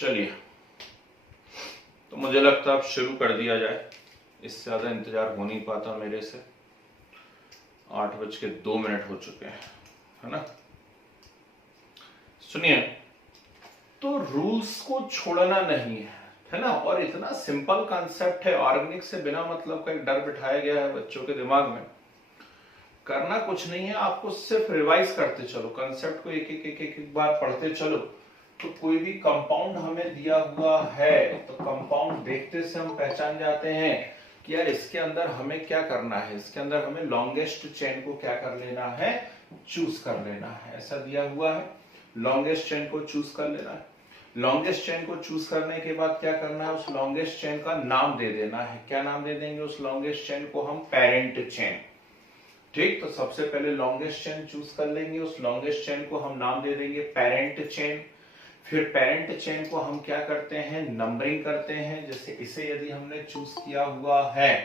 चलिए, तो मुझे लगता है अब शुरू कर दिया जाए, इससे ज्यादा इंतजार हो नहीं पाता मेरे से। 8:02 हो चुके हैं, है ना। सुनिए, तो रूल्स को छोड़ना नहीं है ना। और इतना सिंपल कॉन्सेप्ट है, ऑर्गेनिक से बिना मतलब का एक डर बिठाया गया है बच्चों के दिमाग में। करना कुछ नहीं है, आपको सिर्फ रिवाइज करते चलो, कंसेप्ट को एक एक बार पढ़ते चलो। तो कोई भी कंपाउंड हमें दिया हुआ है तो कंपाउंड देखते से हम पहचान जाते हैं कि यार इसके अंदर हमें क्या करना है। इसके अंदर हमें लॉन्गेस्ट चेन को क्या कर लेना है, चूज कर लेना है। ऐसा दिया हुआ है, लॉन्गेस्ट चेन को चूज कर लेना है। लॉन्गेस्ट चेन को चूज करने के बाद क्या करना है, उस लॉन्गेस्ट चेन का नाम दे देना है। क्या नाम दे देंगे उस लॉन्गेस्ट चेन को, हम पेरेंट चेन। ठीक, तो सबसे पहले लॉन्गेस्ट चेन चूज कर लेंगे, उस लॉन्गेस्ट चेन को हम नाम दे देंगे पेरेंट चेन। फिर पेरेंट चेन को हम क्या करते हैं, नंबरिंग करते हैं। जैसे इसे यदि हमने चूज किया हुआ है,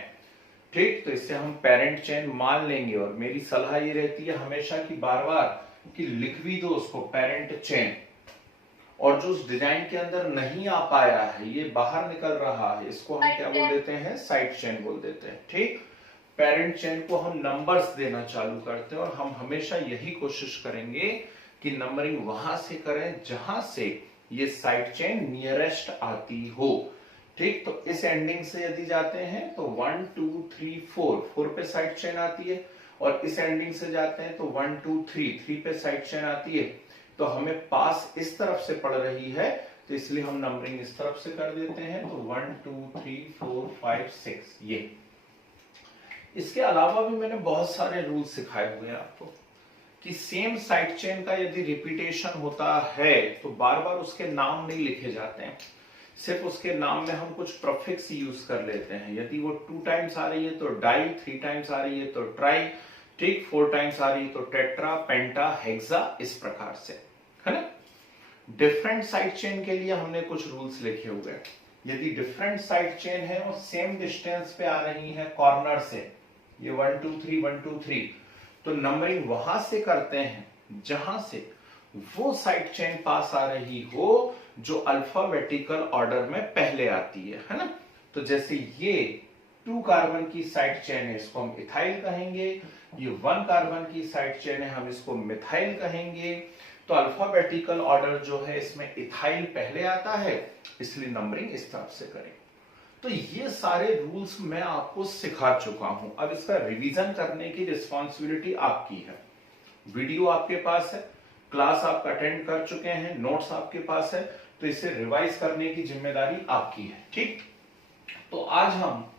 ठीक, तो इसे हम पेरेंट चेन मान लेंगे। और मेरी सलाह ये रहती है हमेशा की बार बार कि लिख भी दो उसको पेरेंट चेन। और जो उस डिजाइन के अंदर नहीं आ पाया है, ये बाहर निकल रहा है, इसको हम क्या बोल देते हैं, साइड चेन बोल देते हैं। ठीक, पेरेंट चेन को हम नंबर्स देना चालू करते हैं और हम हमेशा यही कोशिश करेंगे कि नंबरिंग वहां से करें जहां से ये साइड चेन नियरेस्ट आती हो। ठीक, तो इस एंडिंग से यदि जाते हैं तो 1 2 3 4 4 पे साइड चेन आती है। और इस एंडिंग से जाते हैं तो 1 2 3 3 पे साइड चेन आती है। तो हमें पास इस तरफ से पड़ रही है, तो इसलिए हम नंबरिंग इस तरफ से कर देते हैं। तो 1 2 3 4 5 6 ये। इसके अलावा भी मैंने बहुत सारे रूल सिखाए हुए हैं आपको कि सेम साइड चेन का यदि रिपीटेशन होता है तो बार बार उसके नाम नहीं लिखे जाते हैं, सिर्फ उसके नाम में हम कुछ प्रफिक्स यूज कर लेते हैं। यदि वो 2 टाइम्स आ रही है तो डाई, 3 टाइम्स आ रही है तो ट्राई, ठीक, 4 टाइम्स आ रही है तो टेट्रा, पेंटा, हेक्सा, इस प्रकार से, है ना। डिफरेंट साइड चेन के लिए हमने कुछ रूल्स लिखे हुए हैं। यदि डिफरेंट साइड चेन है और सेम डिस्टेंस पे आ रही है कॉर्नर से, ये 1 2 3 1 2 3, तो नंबरिंग वहां से करते हैं जहां से वो साइड चेन पास आ रही हो जो अल्फाबेटिकल ऑर्डर में पहले आती है ना। तो जैसे ये 2 कार्बन की साइड चेन है, इसको हम इथाइल कहेंगे। ये 1 कार्बन की साइड चेन है, हम इसको मिथाइल कहेंगे। तो अल्फाबेटिकल ऑर्डर जो है इसमें इथाइल पहले आता है, इसलिए नंबरिंग इस तरफ से करें। तो ये सारे रूल्स मैं आपको सिखा चुका हूं। अब इसका रिवीजन करने की रिस्पॉन्सिबिलिटी आपकी है। वीडियो आपके पास है, क्लास आप अटेंड कर चुके हैं, नोट्स आपके पास है, तो इसे रिवाइज करने की जिम्मेदारी आपकी है। ठीक, तो आज हम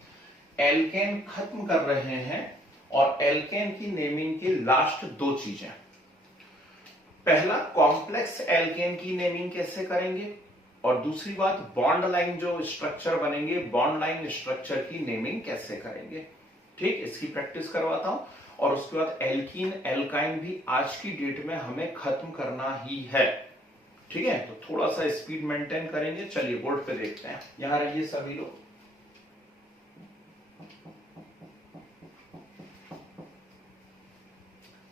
एल्केन खत्म कर रहे हैं और एल्केन की नेमिंग की लास्ट 2 चीजें। पहला, कॉम्प्लेक्स एल्केन की नेमिंग कैसे करेंगे, और दूसरी बात, बॉन्ड लाइन जो स्ट्रक्चर बनेंगे, बॉन्ड लाइन स्ट्रक्चर की नेमिंग कैसे करेंगे। ठीक, इसकी प्रैक्टिस करवाता हूं। और उसके बाद एल्कीन एल्काइन भी आज की डेट में हमें खत्म करना ही है। ठीक है, तो थोड़ा सा स्पीड मेंटेन करेंगे। चलिए बोर्ड पे देखते हैं, यहां रहिए सभी लोग।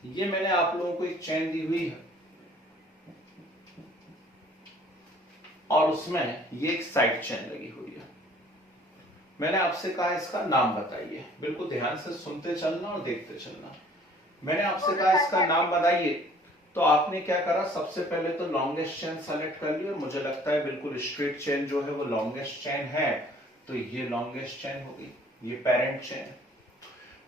ये मैंने आप लोगों को एक चेन दी हुई है और उसमें ये एक साइड चेन लगी हुई है। मैंने आपसे कहा इसका नाम बताइए, बिल्कुल ध्यान से सुनते चलना और देखते चलना। मैंने आपसे कहा इसका नाम बताइए, तो आपने क्या करा, सबसे पहले तो लॉन्गेस्ट चेन सेलेक्ट कर ली और मुझे लगता है बिल्कुल स्ट्रेट चेन जो है वो लॉन्गेस्ट चेन है, तो ये लॉन्गेस्ट चेन होगी, ये पेरेंट चेन।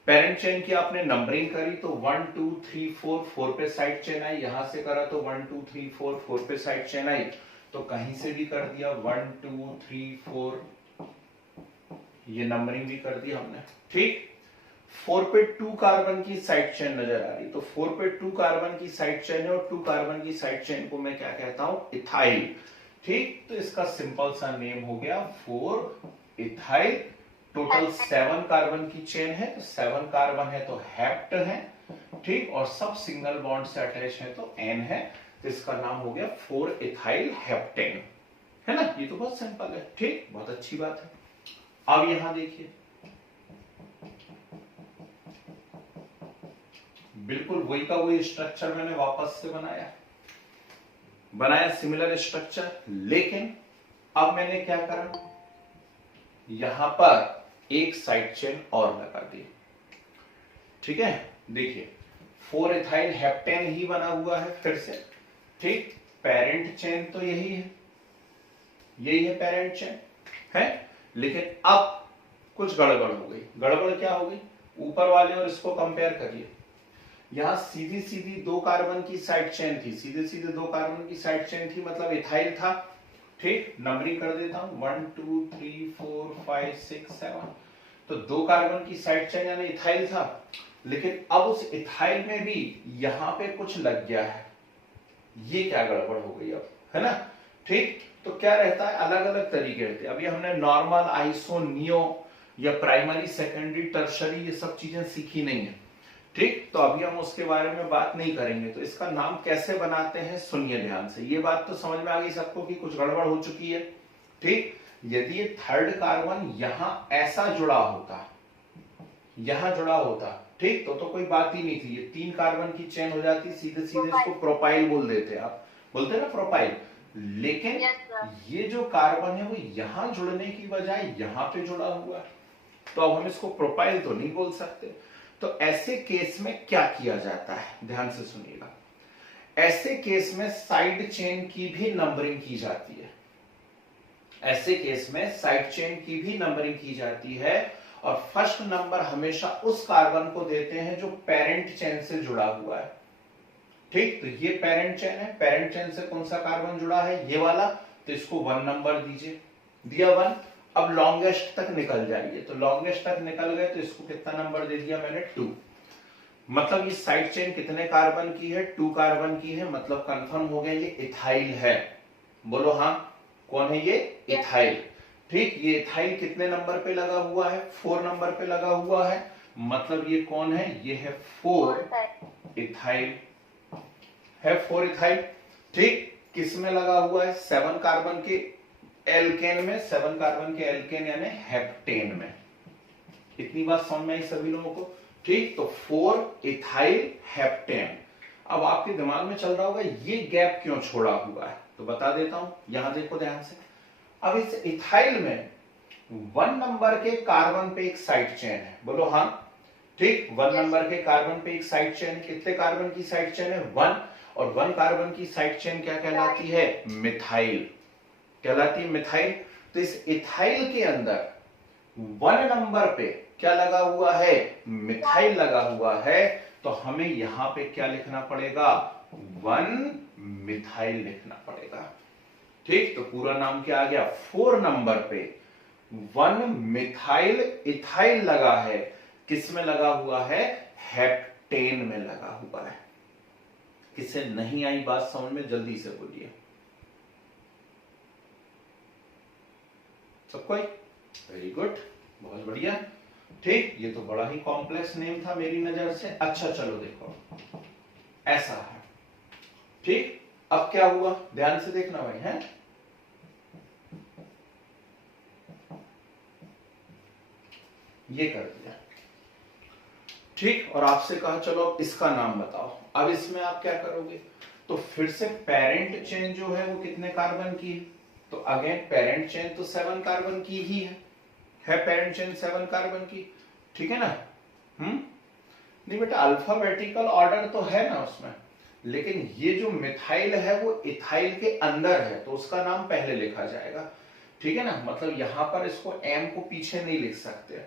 पेरेंट चेन की आपने नंबरिंग करी तो 1 2 3 4 4 पे साइड चेन आई। यहां से करा तो 1 2 3 4 4 पे साइड चेन आई। तो कहीं से भी कर दिया 1 2 3 4, ये नंबरिंग भी कर दी हमने। ठीक, 4 पे 2 कार्बन की साइड चेन नजर आ रही, तो 4 पे 2 कार्बन की साइड चेन है और 2 कार्बन की साइड चेन को मैं क्या कहता हूं, इथाइल। ठीक, तो इसका सिंपल सा नेम हो गया 4 इथाइल। टोटल 7 कार्बन की चेन है, तो 7 कार्बन है तो हेप्ट है। ठीक, और सब सिंगल बॉन्ड से अटैच है तो एन है, तो इसका नाम हो गया 4 इथाइल हेप्टेन, है ना। ये तो बहुत सिंपल है। ठीक, बहुत अच्छी बात है। अब यहां देखिए, बिल्कुल वही का वही स्ट्रक्चर मैंने वापस से बनाया सिमिलर स्ट्रक्चर, लेकिन अब मैंने क्या करा, यहां पर एक साइड चेन और लगा दी। ठीक है, देखिए 4 इथाइल हेप्टेन ही बना हुआ है फिर से। ठीक, पेरेंट चेन तो यही है, यही है पेरेंट चेन है। लेकिन अब कुछ गड़बड़ हो गई। गड़बड़ क्या हो गई, ऊपर वाले और इसको कंपेयर करिए। यहां सीधी सीधी 2 कार्बन की साइड चेन थी, सीधे सीधे 2 कार्बन की साइड चेन थी, मतलब इथाइल था। ठीक, नंबरिंग कर देता हूं 1 2 3 4 5 6 7। तो 2 कार्बन की साइड चेन यानी इथाइल था। लेकिन अब उस इथाइल में भी यहां पे कुछ लग गया है। ये क्या गड़बड़ हो गई अब, है ना। ठीक, तो क्या रहता है, अलग अलग तरीके रहते हैं। अभी हमने नॉर्मल, आइसो, नियो या प्राइमरी, सेकेंडरी, टर्शरी, ये सब चीजें सीखी नहीं है। ठीक, तो अभी हम उसके बारे में बात नहीं करेंगे। तो इसका नाम कैसे बनाते हैं सुनिए ध्यान से। ये बात तो समझ में आ गई सबको कि कुछ गड़बड़ हो चुकी है। ठीक, यदि ये थर्ड कार्बन यहां ऐसा जुड़ा होता, यहां जुड़ा होता, ठीक, तो कोई बात ही नहीं थी। ये 3 कार्बन की चेन हो जाती, सीधे सीधे इसको प्रोपाइल बोल देते, आप बोलते ना प्रोपाइल। लेकिन ये जो कार्बन है वो यहां जुड़ने की बजाय यहां पे जुड़ा हुआ है, तो अब हम इसको प्रोपाइल तो नहीं बोल सकते। तो ऐसे केस में क्या किया जाता है, ध्यान से सुनिएगा। ऐसे केस में साइड चेन की भी नंबरिंग की जाती है। ऐसे केस में साइड चेन की भी नंबरिंग की जाती है और फर्स्ट नंबर हमेशा उस कार्बन को देते हैं जो पेरेंट चेन से जुड़ा हुआ है। ठीक, तो ये पेरेंट चेन है, पेरेंट चेन से कौन सा कार्बन जुड़ा है, ये वाला, तो इसको 1 नंबर दीजिए। दिया 1। अब लॉन्गेस्ट तक निकल जाइए, तो लॉन्गेस्ट तक निकल गए तो इसको कितना नंबर दे दिया मैंने, 2। मतलब ये साइड चेन कितने कार्बन की है, 2 कार्बन की है, मतलब कंफर्म हो गया ये इथाइल है। बोलो हाँ, कौन है ये, इथाइल। ठीक, ये इथाइल कितने नंबर पे लगा हुआ है, 4 नंबर पे लगा हुआ है, मतलब ये कौन है, ये है 4 इथाइल है, 4 इथाइल। ठीक, किस में लगा हुआ है, 7 कार्बन के एल्केन में, 7 कार्बन के एल्केन यानी हेप्टेन में। इतनी बात समझ में आई सभी लोगों को। ठीक, तो 4 इथाइल हेप्टेन। अब आपके दिमाग में चल रहा होगा ये गैप क्यों छोड़ा हुआ है, तो बता देता हूं, यहां देखो ध्यान से। अब इस इथाइल में 1 नंबर के कार्बन पे एक साइड चेन है, बोलो हाँ। ठीक, 1 नंबर के कार्बन पे एक साइड चेन, कितने कार्बन की साइड चेन है, 1। और 1 कार्बन की साइड चेन क्या कहलाती है, मिथाइल कहलाती है, मिथाइल। तो इस इथाइल के अंदर 1 नंबर पे क्या लगा हुआ है, मिथाइल लगा हुआ है। तो हमें यहां पे क्या लिखना पड़ेगा, 1 मिथाइल लिखना पड़ेगा। ठीक, तो पूरा नाम क्या आ गया, 4 नंबर पे 1 मिथाइल इथाइल लगा है, किस में लगा हुआ है, हेप्टेन में लगा हुआ है। किसे नहीं आई बात समझ में, जल्दी से बोलिए सबको। वेरी गुड, बहुत बढ़िया। ठीक, ये तो बड़ा ही कॉम्प्लेक्स नेम था मेरी नजर से। अच्छा चलो देखो, ऐसा है। ठीक, अब क्या हुआ, ध्यान से देखना भाई, है ये कर दिया। ठीक, और आपसे कहा चलो अब इसका नाम बताओ। अब इसमें आप क्या करोगे, तो फिर से पेरेंट चेन जो है वो कितने कार्बन की है, तो अगेन पेरेंट चेन तो 7 कार्बन की ही है पेरेंट चेन 7 कार्बन की। ठीक है ना, नहीं बेटा, अल्फाबेटिकल ऑर्डर तो है ना उसमें, लेकिन ये जो मिथाइल है वो इथाइल के अंदर है, तो उसका नाम पहले लिखा जाएगा। ठीक है ना, मतलब यहां पर इसको एम को पीछे नहीं लिख सकते,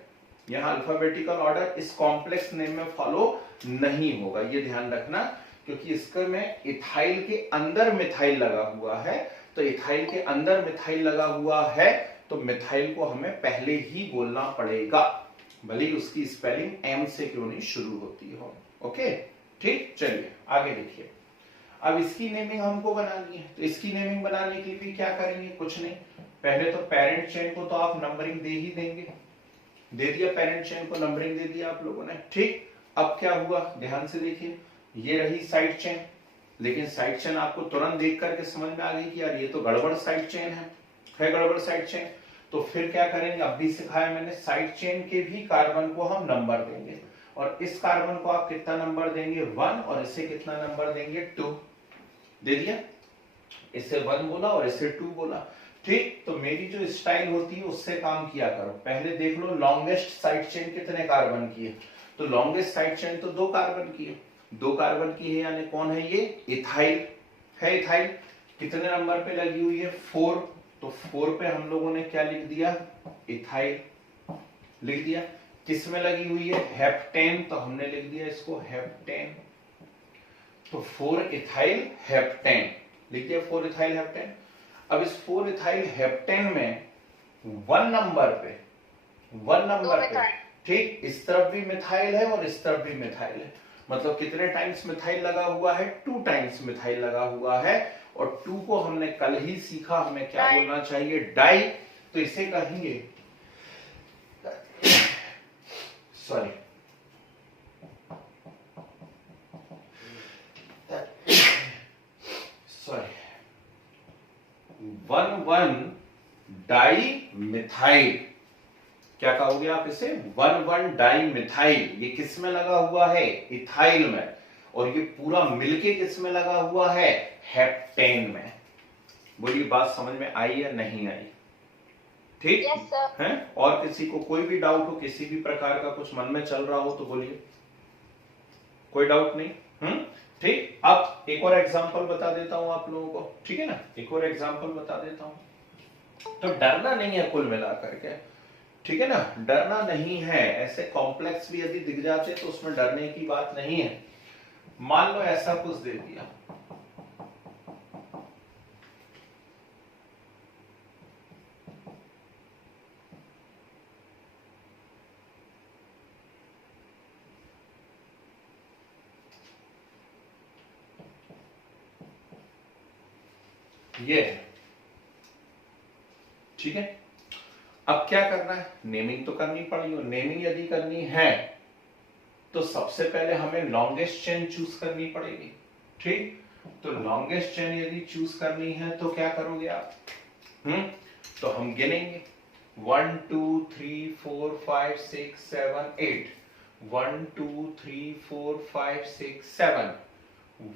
यहां अल्फाबेटिकल ऑर्डर इस कॉम्प्लेक्स नेम में फॉलो नहीं होगा, ये ध्यान रखना। क्योंकि इसके में इथाइल के अंदर मिथाइल लगा हुआ है, तो इथाइल के अंदर मिथाइल लगा हुआ है, तो मिथाइल को हमें पहले ही बोलना पड़ेगा, भले ही उसकी स्पेलिंग एम से क्यों नहीं शुरू होती हो। ओके, ठीक, चलिए आगे देखिए। अब इसकी नेमिंग हमको बनानी है, तो इसकी नेमिंग बनाने के लिए भी क्या करेंगे, कुछ नहीं, पहले तो पेरेंट चेन को तो आप नंबरिंग दे ही देंगे। दे दिया, पेरेंट चेन को नंबरिंग दे दिया आप लोगों ने। ठीक, अब क्या हुआ, ध्यान से देखिए, ये रही साइड चेन, लेकिन साइड चेन आपको तुरंत देख करके समझ में आ गई कि यार ये तो गड़बड़ साइड चेन है गड़बड़ साइड चेन। तो फिर क्या करेंगे, अब भी सिखाया मैंने, साइड चेन के भी कार्बन को हम नंबर देंगे, और इस कार्बन को आप कितना नंबर देंगे, 1, और इसे कितना नंबर देंगे, 2 दे दिया। इसे 1 बोला और इसे 2 बोला। ठीक, तो मेरी जो स्टाइल होती है उससे काम किया करो। पहले देख लो लॉन्गेस्ट साइड चेन कितने कार्बन की है, तो लॉन्गेस्ट साइड चेन तो 2 कार्बन की है, 2 कार्बन की है, यानी कौन है ये, इथाइल है। इथाइल कितने नंबर पे लगी हुई है, 4, तो 4 पे हम लोगों ने क्या लिख दिया, इथाइल लिख दिया। किस में लगी हुई है, हेप्टेन, तो हमने लिख दिया इसको हेप्टेन, तो 4 इथाइल हेप्टेन लिख दिया, 4 इथाइल हेप्टेन। अब इस 4 इथाइल हेप्टेन में 1 नंबर पे ठीक, इस तरफ भी मिथाइल है और इस तरफ भी मिथाइल है, मतलब कितने टाइम्स मिथाइल लगा हुआ है, 2 टाइम्स मिथाइल लगा हुआ है। और 2 को हमने कल ही सीखा, हमें क्या बोलना चाहिए, डाई, तो इसे कहेंगे सॉरी 1,1 डाई मिथाइल, क्या कहोगे आप इसे, 1,1 डाई मिथाइल। ये किस में लगा हुआ है, इथाइल में, और ये पूरा मिलके किस में लगा हुआ है, हेप्टेन में। बोलिए बात समझ में आई या नहीं आई, ठीक है। और किसी को कोई भी डाउट हो, किसी भी प्रकार का कुछ मन में चल रहा हो तो बोलिए, कोई डाउट नहीं। ठीक, अब एक और एग्जांपल बता देता हूं आप लोगों को, ठीक है ना, एक और एग्जांपल बता देता हूं। तो डरना नहीं है कुल मिलाकर के, ठीक है ना, डरना नहीं है। ऐसे कॉम्प्लेक्स भी यदि दिख जाते तो उसमें डरने की बात नहीं है। मान लो ऐसा कुछ दे दिया, ये है, ठीक है। अब क्या करना है, नेमिंग तो करनी पड़ी, और नेमिंग यदि करनी है तो सबसे पहले हमें लॉन्गेस्ट चेन चूज करनी पड़ेगी, ठीक। तो लॉन्गेस्ट चेन यदि चूज करनी है तो क्या करोगे आप, तो हम गिनेंगे 1 2 3 4 5 6 7 8, 1 2 3 4 5 6 7,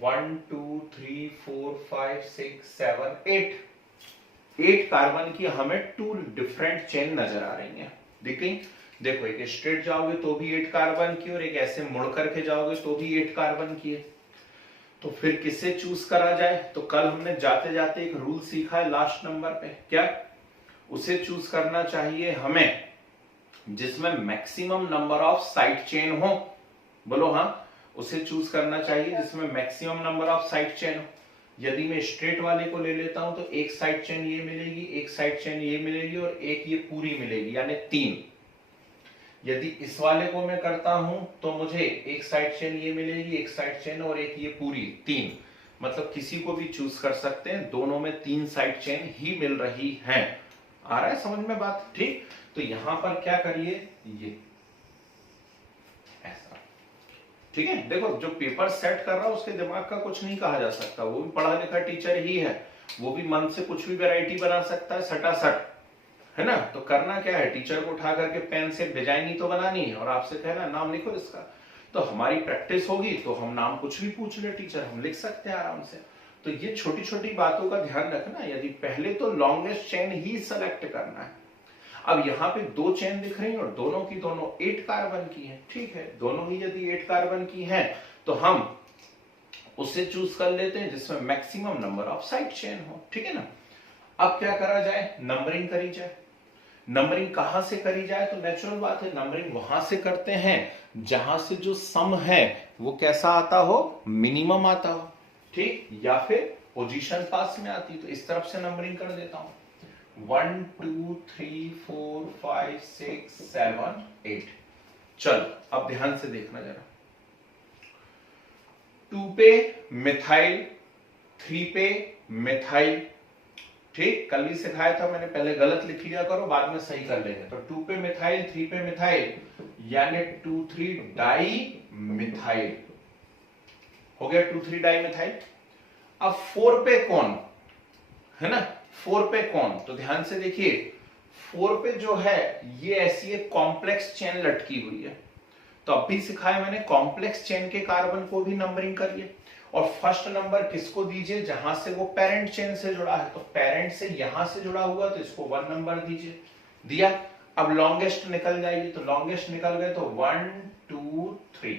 1 2 3 4 5 6 7 8, 8 कार्बन की हमें 2 डिफरेंट चेन नजर आ रही हैं, देखें। देखो एक स्ट्रेट जाओगे तो भी 8 कार्बन की, और एक ऐसे मुड़ करके जाओगे तो भी 8 कार्बन की है। तो फिर किसे चूज करा जाए, तो कल हमने जाते जाते एक रूल सीखा है लास्ट नंबर पे, क्या, उसे चूज करना चाहिए हमें जिसमें maximum number of side chain हो, बोलो हाँ, उसे चूज करना चाहिए जिसमें maximum number of side chain हो। यदि मैं स्ट्रेट वाले को ले लेता हूं तो एक साइड चेन ये मिलेगी, एक साइड चेन ये मिलेगी, और एक ये पूरी मिलेगी, यानी 3। यदि इस वाले को मैं करता हूं तो मुझे एक साइड चेन ये मिलेगी, एक साइड चेन और एक ये पूरी, 3। मतलब किसी को भी चूज कर सकते हैं, दोनों में 3 साइड चेन ही मिल रही हैं। आ रहा है समझ में बात, ठीक। तो यहां पर क्या करिए, ये ऐसा, ठीक है। देखो जो पेपर सेट कर रहा है उसके दिमाग का कुछ नहीं कहा जा सकता, वो भी पढ़ा लिखा टीचर ही है, वो भी मन से कुछ भी वैरायटी बना सकता है सटासट, है ना। तो करना क्या है, टीचर को उठा करके पेन से डिजाइन ही तो बनानी है और आपसे कहना नाम लिखो इसका। तो हमारी प्रैक्टिस होगी तो हम नाम कुछ भी पूछ ले टीचर, हम लिख सकते हैं आराम से। तो ये छोटी छोटी बातों का ध्यान रखना। यदि पहले तो लॉन्गेस्ट चेन ही सेलेक्ट करना है। अब यहाँ पे 2 चेन दिख रही है और दोनों की दोनों 8 कार्बन की है, ठीक है। दोनों ही यदि 8 कार्बन की है तो हम उसे चूज कर लेते हैं जिसमें maximum number of side chain हो, ठीक है ना। अब क्या करा जाए, नंबरिंग करी जाए। नंबरिंग कहां से करी जाए, तो नेचुरल बात है, नंबरिंग वहां से करते हैं जहां से जो सम है वो कैसा आता हो, मिनिमम आता हो, ठीक, या फिर पोजीशन पास में आती। तो इस तरफ से नंबरिंग कर देता हूं, 1 2 3 4 5 6 7 8। चलो अब ध्यान से देखना जरा, 2 पे मिथाइल, 3 पे मिथाइल, ठीक। कल ही सिखाया था मैंने, पहले गलत लिख लिया करो, बाद में सही कर लेंगे। तो 2 पे मिथाइल, 3 पे मिथाइल, यानी 2 3 डाई मिथाइल हो गया, 2 3 डाई मिथाइल। अब 4 पे कौन है ना, 4 पे कौन, तो ध्यान से देखिए, 4 पे जो है ये ऐसी एक कॉम्प्लेक्स चेन लटकी हुई है। तो अब भी सिखाया मैंने, कॉम्प्लेक्स चेन के कार्बन को भी नंबरिंग करिए। और फर्स्ट नंबर किसको दीजिए, जहां से वो पेरेंट चेन से जुड़ा है, तो पेरेंट से यहां से जुड़ा हुआ तो इसको 1 नंबर दीजिए, दिया। अब लॉन्गेस्ट निकल जाएगी, तो लॉन्गेस्ट निकल गए तो 1 2 3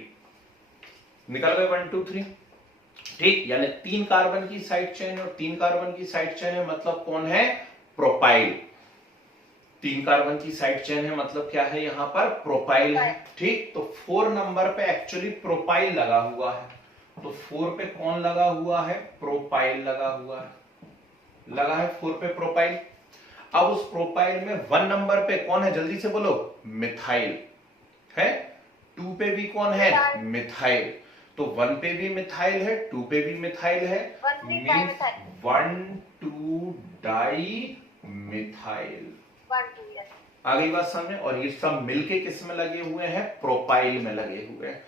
निकल गए, 1 2 3, ठीक। यानी 3 कार्बन की साइड चेन और 3 कार्बन की साइड चेन है, मतलब कौन है, प्रोपाइल। 3 कार्बन की साइड चेन है, मतलब क्या है, यहां पर प्रोपाइल है, ठीक। तो 4 नंबर पे एक्चुअली प्रोपाइल लगा हुआ है, तो 4 पे कौन लगा हुआ है, प्रोपाइल लगा हुआ है, लगा है 4 पे प्रोपाइल। अब उस प्रोपाइल में 1 नंबर पे कौन है, जल्दी से बोलो, मिथाइल है। 2 पे भी कौन है, मिथाइल। तो 1 पे भी मिथाइल है, 2 पे भी मिथाइल है, मींस 1 2 डाई मिथाइल। आ गई बात सामने। और ये सब मिलके किस में लगे हुए हैं, प्रोपाइल में लगे हुए हैं,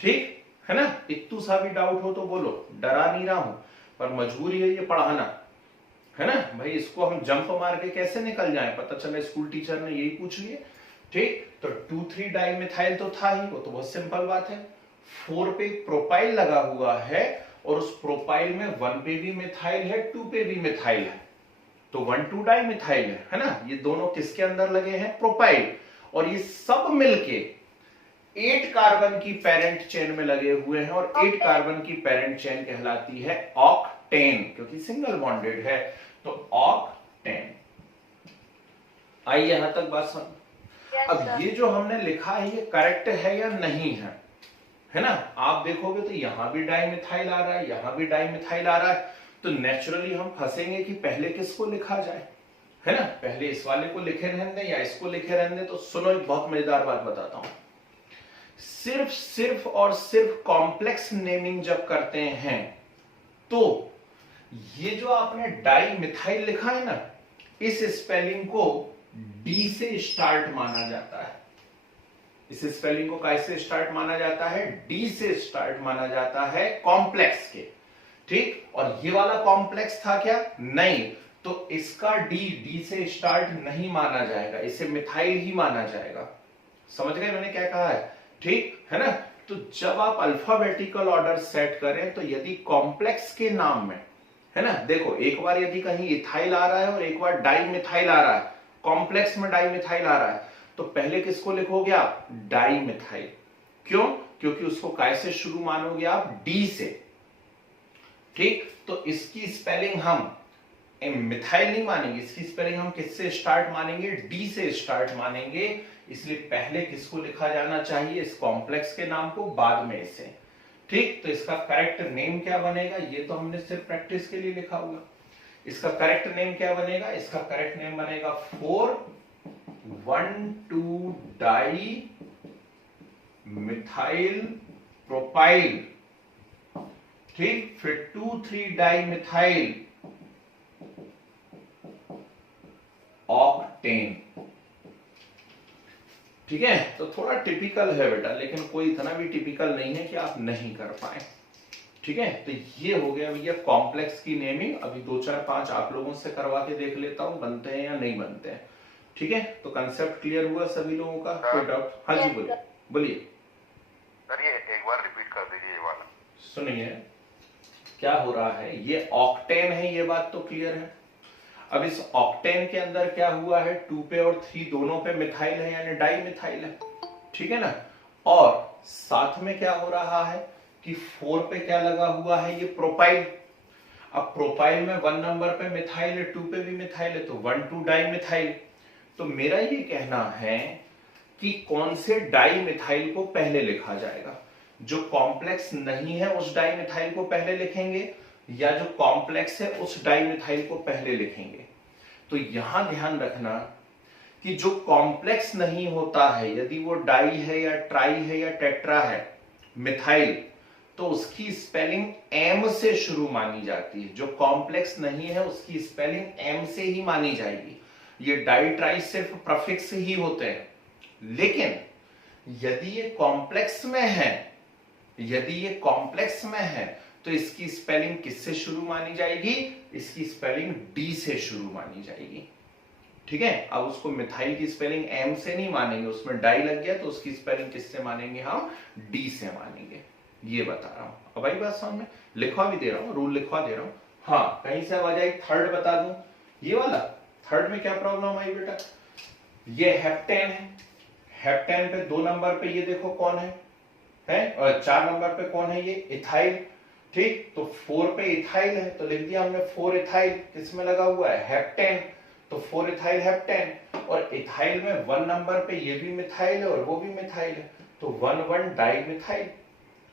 ठीक है ना। इतू सा भी डाउट हो तो बोलो, डरा नहीं रहा हूं, पर मजबूरी है ये पढ़ाना, है ना भाई। इसको हम जंप मार के कैसे निकल जाए, पता चला स्कूल टीचर ने यही पूछ लिए, ठीक। तो 2 3 डाई मिथाइल तो था ही, वो तो बहुत सिंपल बात है। 4 पे प्रोपाइल लगा हुआ है और उस प्रोपाइल में 1 पे भी मिथाइल है, 2 पे भी मिथाइल है, तो 1 2 डाई मिथाइल है ना। ये दोनों किसके अंदर लगे हैं, प्रोपाइल। और ये सब मिलके 8 कार्बन की पेरेंट चेन में लगे हुए हैं, और 8 कार्बन की पेरेंट चेन कहलाती है ऑक्टेन, क्योंकि सिंगल बॉन्डेड है, तो ऑक्टेन। आई यहां तक बात समझ। अब ये जो हमने लिखा है ये करेक्ट है या नहीं है ना। आप देखोगे तो यहां भी डाई मिथाइल आ रहा है, यहां भी डाई मिथाइल आ रहा है, तो नेचुरली हम फंसेंगे कि पहले किसको लिखा जाए, है ना। पहले इस वाले को लिखे रहने दें या इसको लिखे रहने दें। तो सुनो, एक बहुत मजेदार बात बताता हूं। सिर्फ और सिर्फ कॉम्प्लेक्स नेमिंग जब करते हैं तो ये जो आपने डाई मिथाइल लिखा है ना, इस स्पेलिंग को डी से स्टार्ट माना जाता है। इस स्पेलिंग को कैसे स्टार्ट माना जाता है, डी से स्टार्ट माना जाता है, कॉम्प्लेक्स के, ठीक। और ये वाला कॉम्प्लेक्स था क्या, नहीं, तो इसका डी से स्टार्ट नहीं माना जाएगा, इसे मिथाइल ही माना जाएगा। समझ गए मैंने क्या कहा है, ठीक है ना। तो जब आप अल्फाबेटिकल ऑर्डर सेट करें तो यदि कॉम्प्लेक्स के नाम में, है ना, देखो एक बार यदि कहीं इथाइल आ रहा है और एक बार डाई मिथाइल आ रहा है, कॉम्प्लेक्स में डाई मिथाइल आ रहा है, तो पहले किसको लिखोगे आप, डाई मिथाइल। क्यों, क्योंकि उसको कैसे शुरू मानोगे आप, डी से, ठीक। तो इसकी स्पेलिंग हम मिथाइल नहीं मानेंगे, इसकी स्पेलिंग हम किससे स्टार्ट मानेंगे, डी से स्टार्ट मानेंगे। इसलिए पहले किसको लिखा जाना चाहिए, इस कॉम्प्लेक्स के नाम को, बाद में इसे, ठीक। तो इसका करेक्ट नेम क्या बनेगा, ये तो हमने सिर्फ प्रैक्टिस के लिए लिखा होगा। इसका करेक्ट नेम क्या बनेगा, इसका करेक्ट नेम बनेगा 4 1 2 डाई मिथाइल प्रोपाइल, ठीक। फिर 2 3 डाई मिथाइल ऑक्टेन, ठीक है। तो थोड़ा टिपिकल है बेटा, लेकिन कोई इतना भी टिपिकल नहीं है कि आप नहीं कर पाए, ठीक है। तो ये हो गया भैया कॉम्प्लेक्स की नेमिंग। अभी 2 4 5 आप लोगों से करवा के देख लेता हूं, बनते हैं या नहीं बनते हैं, ठीक है। तो कंसेप्ट क्लियर हुआ सभी लोगों का, कोई डाउट? हाँ जी बोलिए, बोलिए सर। ये एक बार रिपीट कर दीजिए ये वाला। सुनिए क्या हो रहा है, ये ऑक्टेन है, ये बात तो क्लियर है। अब इस ऑक्टेन के अंदर क्या हुआ है, 2 पे और 3 दोनों पे मिथाइल है, यानी डाई मिथाइल है, ठीक है ना। और साथ में क्या हो रहा है कि 4 पे क्या लगा हुआ है, ये प्रोपाइल। अब प्रोपाइल में 1 नंबर पे मिथाइल है, 2 पे भी मिथाइल है, तो 1 2 डाई मिथाइल। तो मेरा ये कहना है कि कौन से डाई मिथाइल को पहले लिखा जाएगा, जो कॉम्प्लेक्स नहीं है उस डाई मिथाइल को पहले लिखेंगे, या जो कॉम्प्लेक्स है उस डाई मिथाइल को पहले लिखेंगे। तो यहां ध्यान रखना कि जो कॉम्प्लेक्स नहीं होता है, यदि वो डाई है या ट्राई है या टेट्रा है मिथाइल, तो उसकी स्पेलिंग एम से शुरू मानी जाती है। जो कॉम्प्लेक्स नहीं है उसकी स्पेलिंग एम से ही मानी जाएगी। ये डाई ट्राई सिर्फ प्रफिक्स ही होते हैं, लेकिन यदि ये कॉम्प्लेक्स में है, यदि ये कॉम्प्लेक्स में है, तो इसकी स्पेलिंग किससे शुरू मानी जाएगी, इसकी स्पेलिंग डी से शुरू मानी जाएगी, ठीक है। अब उसको मिथाइल की स्पेलिंग एम से नहीं मानेंगे, उसमें डाई लग गया, तो उसकी स्पेलिंग किससे मानेंगे, हम डी से मानेंगे। ये बता रहा हूं, अब आई बात समझ में। लिखवा भी दे रहा हूं, रूल लिखवा दे रहा हूं। हाँ, कहीं से आवाज आई, थर्ड बता दूं, ये वाला थर्ड में क्या प्रॉब्लम आई बेटा, ये हेप्टेन है, हेप्टेन पे 2 नंबर पे ये देखो कौन है, और 4 नंबर पे कौन है, ये इथाइल। ठीक, तो 4 पे इथाइल है, तो लिख दिया हमने 4 इथाइल, किसमें लगा हुआ है, हेप्टेन, तो 4 इथाइल हेप्टेन। और इथाइल में 1 नंबर पे ये भी मिथाइल है और वो भी मिथाइल है, तो 1,1 डाई मिथाइल।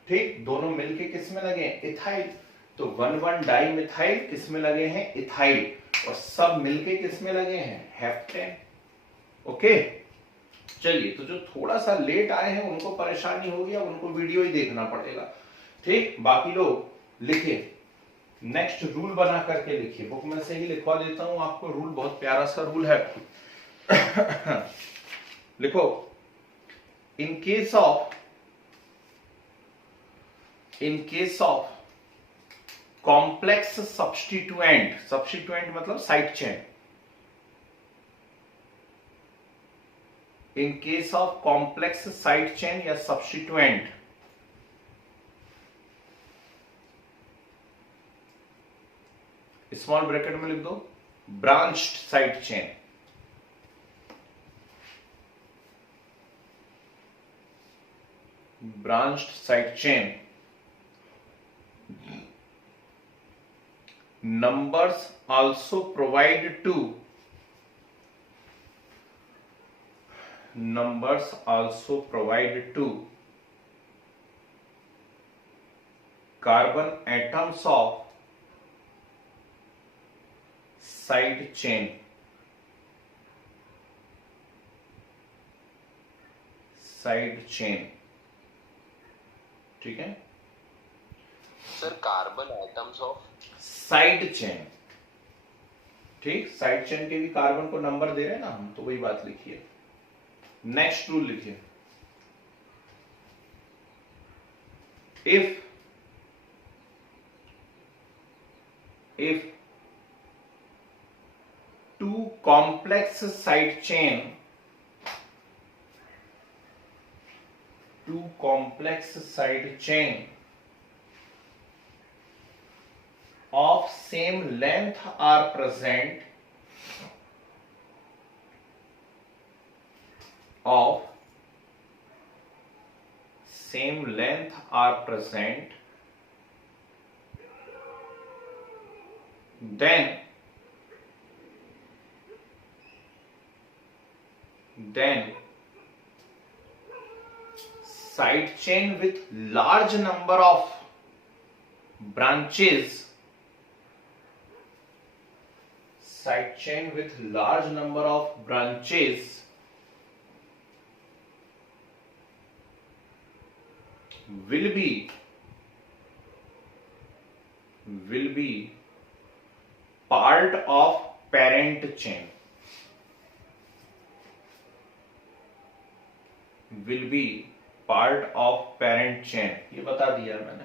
ठीक, दोनों मिलके किसमें लगे हैं, इथाइल, तो 1,1 डाई मिथाइल किसमें लगे हैं, इथाइल, और सब मिलके किसमें लगे हैं, हेप्टेन। ओके, चलिए, तो जो थोड़ा सा लेट आए हैं उनको परेशानी होगी, अब उनको वीडियो ही देखना पड़ेगा। ठीक, बाकी लोग लिखिए, नेक्स्ट रूल बना करके लिखिए, बुक में से ही लिखवा देता हूं आपको रूल, बहुत प्यारा सा रूल है। लिखो, in case of complex substituent, substituent मतलब side chain, in case of complex side chain या सब्स्टिट्यूएंट, स्मॉल ब्रैकेट में लिख दो, branched side chain, branched side chain, numbers also provide to carbon atoms of side chain, ठीक है sir, carbon atoms of side chain. ठीक, side chain के भी carbon को नंबर दे रहे हैं ना हम, तो वही बात लिखिए। नेक्स्ट रूल लिखिए, if two complex side chain of same length are present, then side chain with large number of branches will be part of parent chain, ये बता दिया मैंने।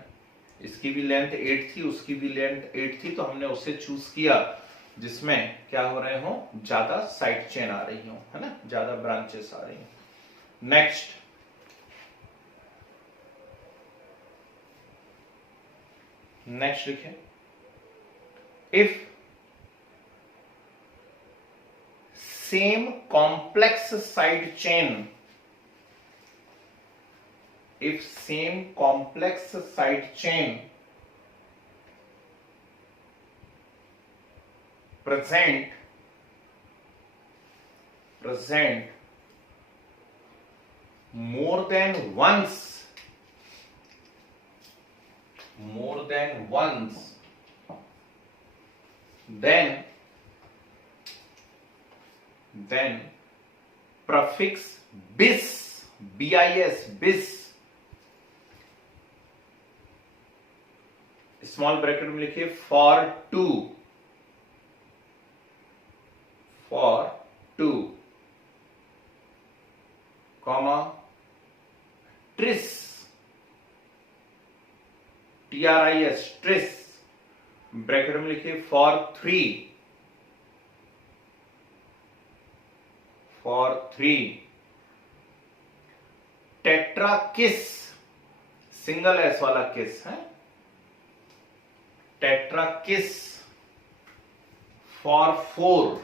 इसकी भी लेंथ 8 थी, उसकी भी लेंथ 8 थी, तो हमने उसे चूज किया जिसमें क्या हो रहे हो, ज्यादा साइड चेन आ रही हो, है ना, ज्यादा ब्रांचेस आ रही हो। नेक्स्ट लिखें, if same complex side chain present more than once, then prefix bis, small bracket में लिखिए, for two, comma tris, tris, bracket में लिखिए, for three, टेट्रा किस, सिंगल एस वाला किस है, tetrakis for 4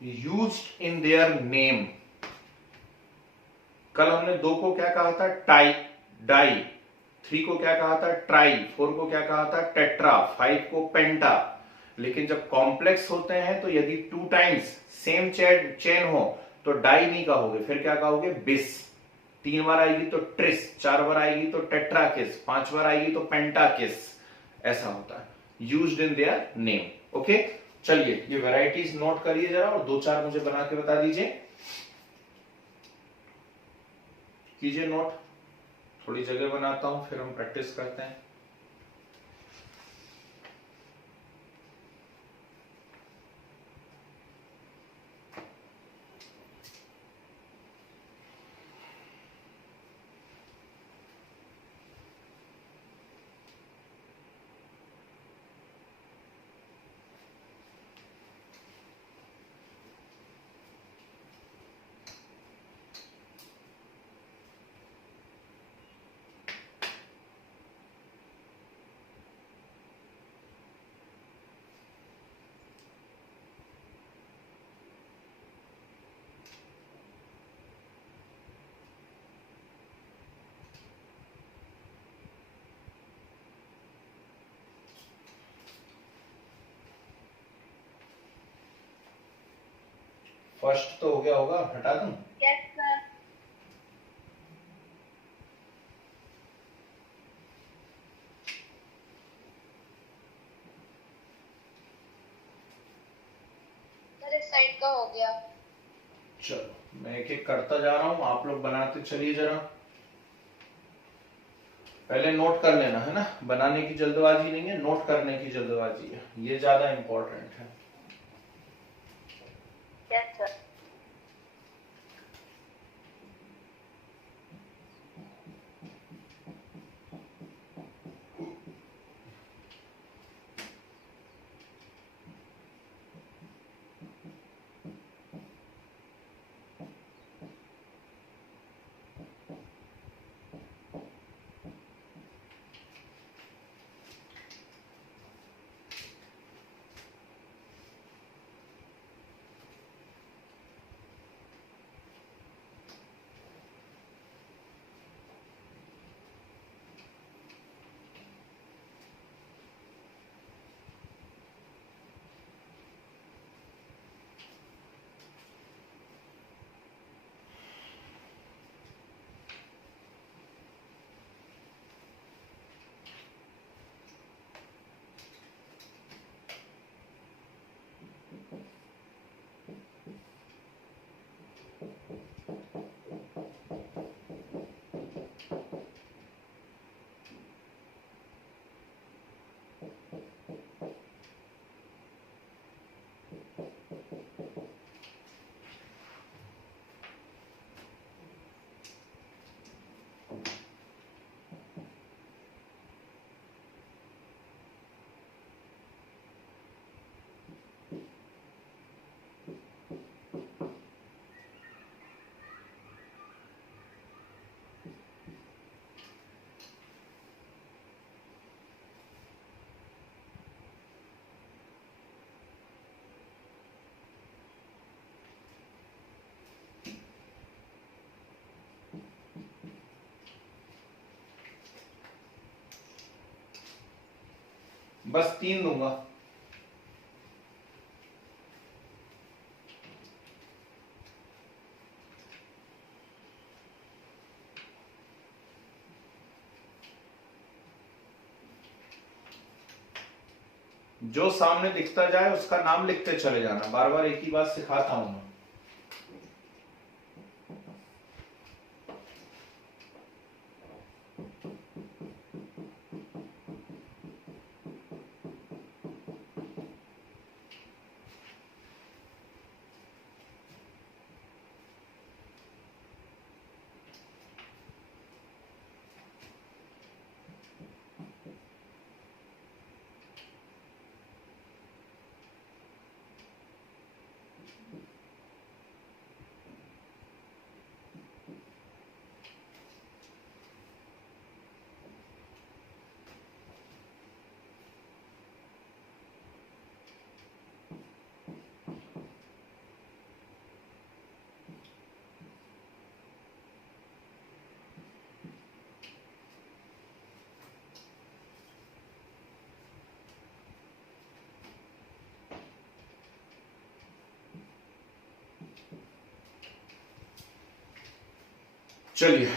used in their name. कल हमने 2 को क्या कहा था? डाई। 3 को क्या कहा था? ट्राई। 4 को क्या कहा था? टेट्रा। 5 को पेंटा। लेकिन जब कॉम्प्लेक्स होते हैं तो यदि 2 टाइम्स सेम चेन हो तो डाई नहीं कहोगे, फिर क्या कहोगे? बिस। 3 बार आएगी तो ट्रिस, 4 बार आएगी तो टेट्राकिस, 5 बार आएगी तो पेंटाकिस। ऐसा होता है, used in their name. Okay, चलिए ये वैरायटीज नोट करिए जरा और 2-4 मुझे बना के बता दीजिए। कीजिए नोट, थोड़ी जगह बनाता हूं फिर हम प्रैक्टिस करते हैं। फर्स्ट तो हो गया होगा, हटा दूं? Yes sir. सर इस साइड का हो गया। चलो मैं एक एक करता जा रहा हूं, आप लोग बनाते चलिए जरा। पहले नोट कर लेना है ना, बनाने की जल्दबाजी नहीं है, नोट करने की जल्दबाजी है, ये ज्यादा इंपॉर्टेंट है। Yes sir. बस 3 दूंगा। जो सामने दिखता जाए उसका नाम लिखते चले जाना, बार बार एक ही बात सिखाता हूं मैं। चलिए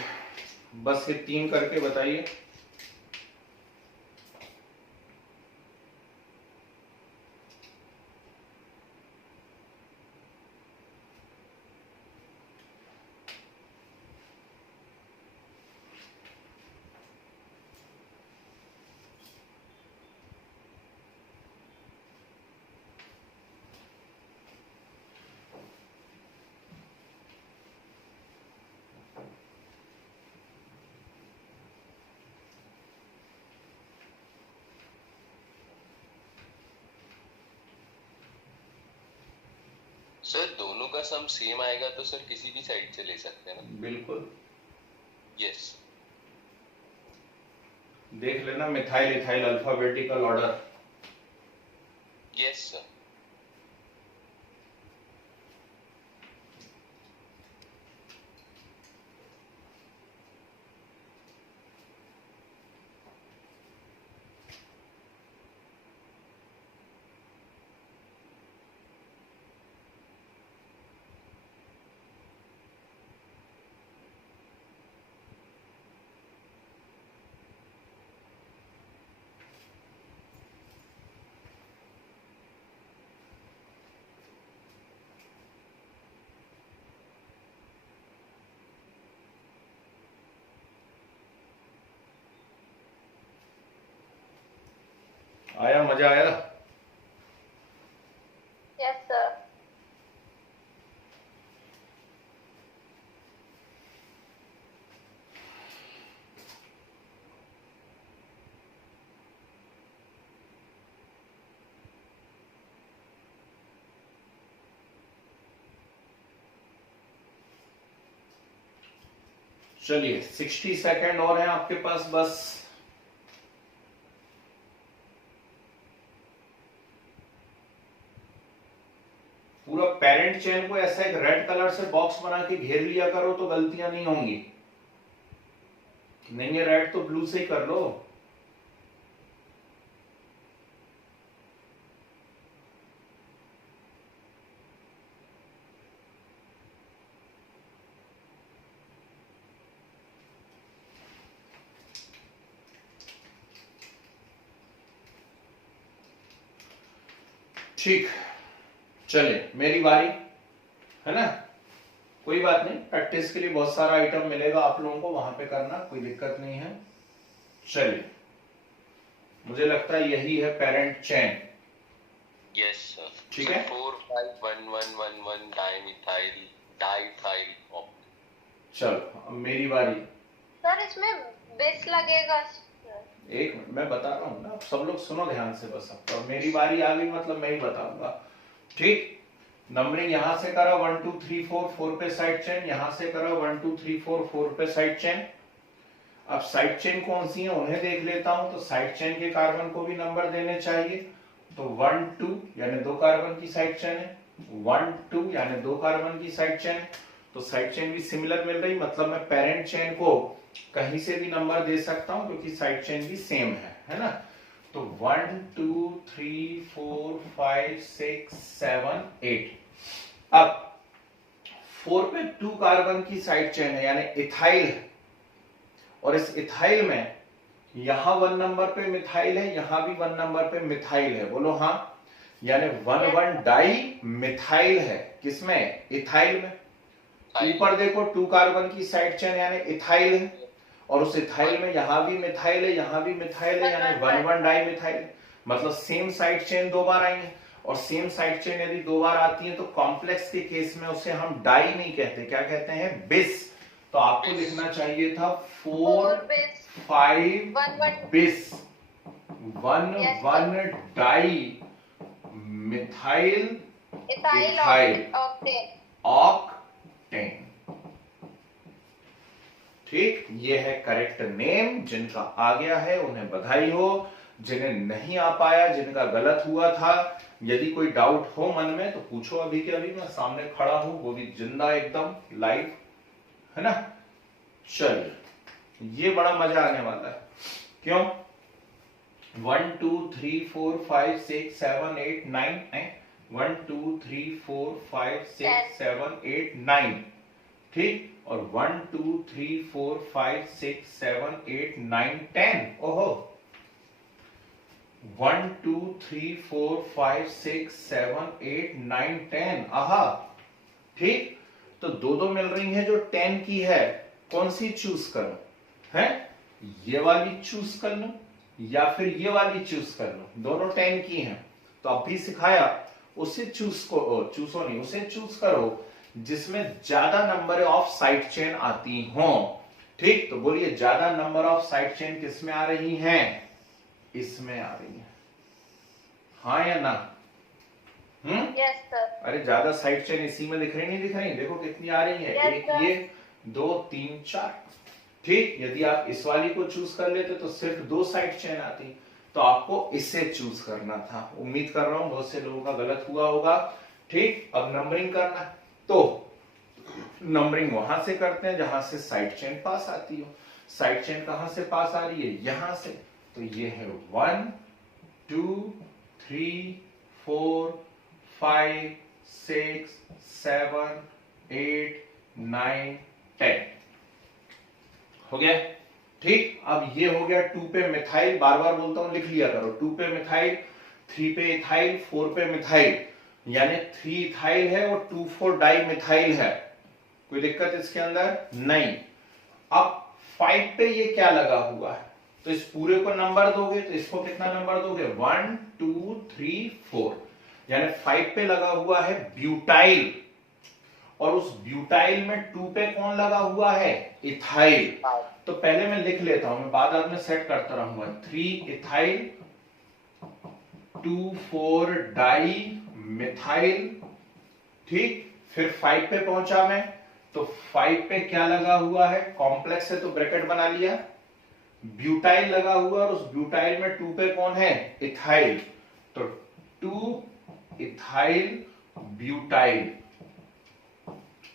बस ये 3 करके बताइए। सर दोनों का सम सेम आएगा तो सर किसी भी साइड से ले सकते हैं ना? बिल्कुल, यस। देख लेना methyl ethyl alphabetical order. Yes sir. आया, मजा आया? Yes sir. चलिए 60 सेकेंड और हैं आपके पास बस। पूरा पेरेंट चेन को ऐसा एक रेड कलर से बॉक्स बना के घेर लिया करो तो गलतियां नहीं होंगी। नहीं है रेड तो ब्लू से ही कर लो। ठीक, चले मेरी बारी है ना। कोई बात नहीं, प्रैक्टिस के लिए बहुत सारा आइटम मिलेगा आप लोगों को, वहां पे करना, कोई दिक्कत नहीं है। चलिए, मुझे लगता है यही है पेरेंट चेन। Yes sir. ठीक है। 4 5 1 1 1 1 डाइमिथाइल डाइथाइल। चलो अब मेरी बारी। सर इसमें बेस लगेगा। एक मिनट, मैं बता रहा हूँ ना, सब लोग सुनो ध्यान से बस। अब तो मेरी बारी आ गई, मतलब मैं ही बताऊंगा। ठीक, नंबरिंग यहां से करो 1 2 3 4 4 पे साइड चेन, यहां से करो 1 2 3 4 4 पे साइड चेन। अब साइड चेन कौन सी है उन्हें देख लेता हूं, तो साइड चेन के कार्बन को भी नंबर देने चाहिए। तो 1 2 यानी 2 कार्बन की साइड चेन है, 1 2 यानी 2 कार्बन की साइड चेन है। तो साइड चेन भी सिमिलर मिल रही, मतलब मैं पेरेंट चेन को कहीं से भी नंबर दे सकता हूं क्योंकि साइड चेन भी सेम है ना। तो 1 2 3 4 5 6 7 8। अब 4 पे 2 कार्बन की साइड चेन है यानी इथाइल है, और इस इथाइल में यहां 1 नंबर पे मिथाइल है, यहां भी 1 नंबर पे मिथाइल है। बोलो हाँ, यानी 1 1 डाई मिथाइल है। किसमें? इथाइल में। ऊपर देखो 2 कार्बन की साइड चेन यानी इथाइल है, और उस इथाइल में यहां भी मिथाइल है, यहां भी मिथाइल है, यानी 1 1 डाई मिथाइल। मतलब सेम साइड चेन 2 बार आई है, और सेम साइड चेन यदि 2 बार आती है तो कॉम्प्लेक्स के केस में उसे हम डाई नहीं कहते, क्या कहते हैं? बिस। तो आपको लिखना चाहिए था 4 5 बिस 1 1 डाई मिथाइल इथाइल ऑक्टेन। ठीक, ये है करेक्ट नेम। जिनका आ गया है उन्हें बधाई हो, जिन्हें नहीं आ पाया, जिनका गलत हुआ था, यदि कोई डाउट हो मन में तो पूछो। अभी के अभी मैं सामने खड़ा हूं, वो भी जिंदा एकदम लाइव, है ना। चलिए, ये बड़ा मजा आने वाला है। क्यों? 1 2 3 4 5 6 7 8 9 1 2 3 4 5 6 7 8 9। ठीक, और 1 2 3 4 5 6 7 8 9 10, ओहो 1 2 3 4 5 6 7 8 9 10, आहा, ठीक। तो दो दो मिल रही है जो 10 की है, कौन सी चूज करूं, है ये वाली चूज कर लूं या फिर ये वाली चूज कर लूं, दोनों 10 की हैं। तो अब भी सिखाया, उसे उसे चूज करो जिसमें ज्यादा नंबर ऑफ साइड चेन आती हो, ठीक। तो बोलिए ज्यादा नंबर ऑफ साइड चेन किसमें आ रही हैं, इसमें आ रही है, हाँ या ना? Yes sir. अरे ज्यादा साइड चेन इसी में दिख रही नहीं, दिख रही, देखो कितनी आ रही है, Yes, एक sir. ये 2 3 4, ठीक। यदि आप इस वाली को चूज कर लेते तो सिर्फ 2 साइड चेन आती, तो आपको इससे चूज करना था। उम्मीद कर रहा हूं बहुत से लोगों का गलत हुआ होगा, ठीक। अब नंबरिंग करना, तो नंबरिंग वहां से करते हैं जहां से साइड चेन पास आती हो। साइड चेन कहां से पास आ रही है, यहां से, तो ये है 1 2 3 4 5 6 7 8 9 10, हो गया, ठीक। अब ये हो गया 2 पे मिथाइल, बार बार बोलता हूं लिख लिया करो, 2 पे मिथाइल, 3 पे इथाइल, 4 पे मिथाइल, यानी 3 इथाइल है और 2 4 डाई मिथाइल है, कोई दिक्कत इसके अंदर नहीं। अब 5 पे ये क्या लगा हुआ है, तो इस पूरे को नंबर दोगे तो इसको कितना नंबर दोगे, 1 2 3 4, यानी 5 पे लगा हुआ है ब्यूटाइल, और उस ब्यूटाइल में 2 पे कौन लगा हुआ है, इथाइल। तो पहले मैं लिख लेता हूं, मैं बाद में सेट करता रहूंगा, 3 इथाइल 2 4 डाई मिथाइल, ठीक। फिर 5 पे पहुंचा मैं, तो 5 पे क्या लगा हुआ है, कॉम्प्लेक्स है तो ब्रैकेट बना लिया, ब्यूटाइल लगा हुआ, और उस ब्यूटाइल में 2 पे कौन है, इथाइल, तो 2 इथाइल ब्यूटाइल,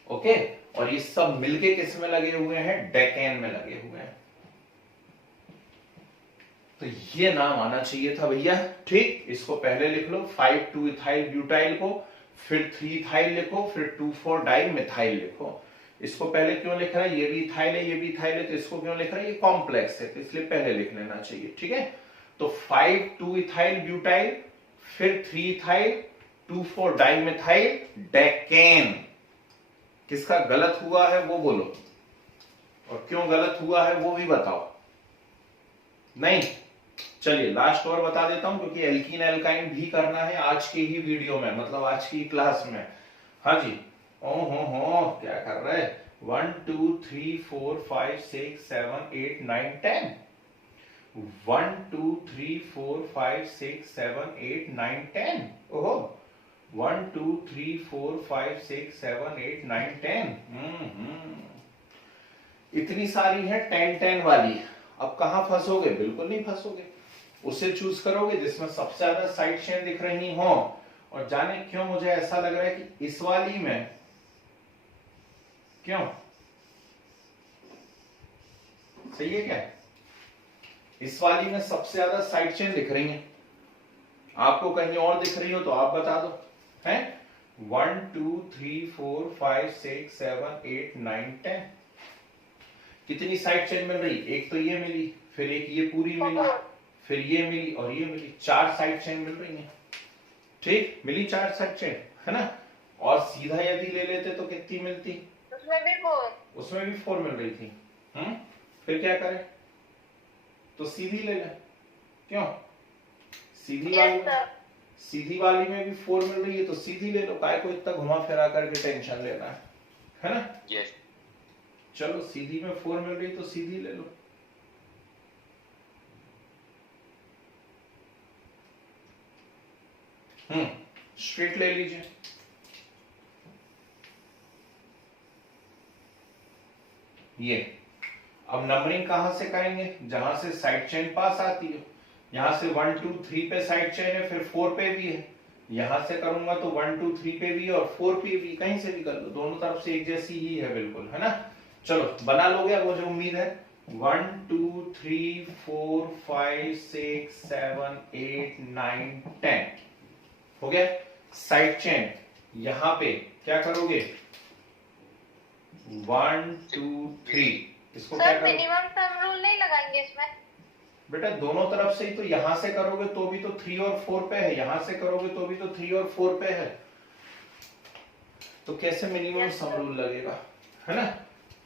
ओके। और ये सब मिलके किस में लगे हुए हैं, डेकेन में लगे हुए हैं। तो ये नाम आना चाहिए था भैया, ठीक। इसको पहले लिख लो, 5 2 इथाइल ब्यूटाइल को, फिर 3 इथाइल लिखो, फिर 2 4 डाई मिथाइल लिखो। इसको पहले क्यों लिख रहा है, ये भी इथाइल है, ये भी इथाइल है, तो इसको क्यों लिख रहा है, ये कॉम्प्लेक्स है, तो इसलिए पहले लिख लेना चाहिए, ठीक है। तो 5 2 इथाइल ब्यूटाइल, फिर 3 इथाइल 2 4 डाई मिथाइल, डेकेन। किसका गलत हुआ है वो बोलो, और क्यों गलत हुआ है वो भी बताओ। नहीं, चलिए लास्ट और बता देता हूं, क्योंकि एल्कीन एल्काइन भी करना है आज की ही वीडियो में, मतलब आज की क्लास में। हाँ जी, ओ हो क्या कर रहे हैं, 1 2 3 4 5 6 7 8 9 10, 1 2 3 4 5 6 7 8 9 10, ओहो 1 2 3 4 5 6 7 8 9 10, इतनी सारी है 10 10 वाली। अब कहां फंसोगे, बिल्कुल नहीं फंसोगे, उसे चूज करोगे जिसमें सबसे ज्यादा साइड चेन दिख रही हो। और जाने क्यों मुझे ऐसा लग रहा है कि इस वाली में, क्यों, सही है क्या, इस वाली में सबसे ज्यादा साइड चेन दिख रही है। आपको कहीं और दिख रही हो तो आप बता दो, है 1 2 3 4 5 6 7 8 9 10, कितनी साइड चेन मिल रही, एक तो ये मिली, फिर एक ये पूरी मिली, फिर ये मिली और ये मिली, 4 साइड चेन मिल रही है, ठीक, मिली 4 साइड चेन, है ना। और सीधा यदि ले लेते तो कितनी मिलती, उसमें भी 4, उसमें भी 4 मिल रही थी, फिर क्या करें, तो सीधी ले लें, क्यों, सीधी वाली में, सीधी वाली में भी 4 मिल रही है तो सीधी ले लो, काय को इतना घुमा फिरा करके टेंशन लेना है ना। यस। चलो सीधी में 4 मिल रही तो सीधी ले लो, स्ट्रेट ले लीजिए, ये। अब नंबरिंग कहां से करेंगे, जहां से साइड चेन पास आती है, यहां से 1 2 3 पे साइड चेन है, फिर 4 पे भी है, यहां से करूंगा तो 1 2 3 पे भी और 4 पे भी, कहीं से भी कर लो, दोनों तरफ से एक जैसी ही है बिल्कुल, है ना। चलो बना लोगे मुझे उम्मीद है, 1 2 3 4 5 6 7 8 9 10, हो गया। साइड चेन यहां पे क्या करोगे, 1 2 3। इसको क्या सर करोगे मिनिमम सम रूल नहीं लगाएंगे इसमें? बेटा? दोनों तरफ से ही तो, यहां से करोगे तो भी तो 3 और 4 पे है, यहां से करोगे तो भी तो 3 और 4 पे है, तो कैसे मिनिमम Yes, सम sir. रूल लगेगा, है ना?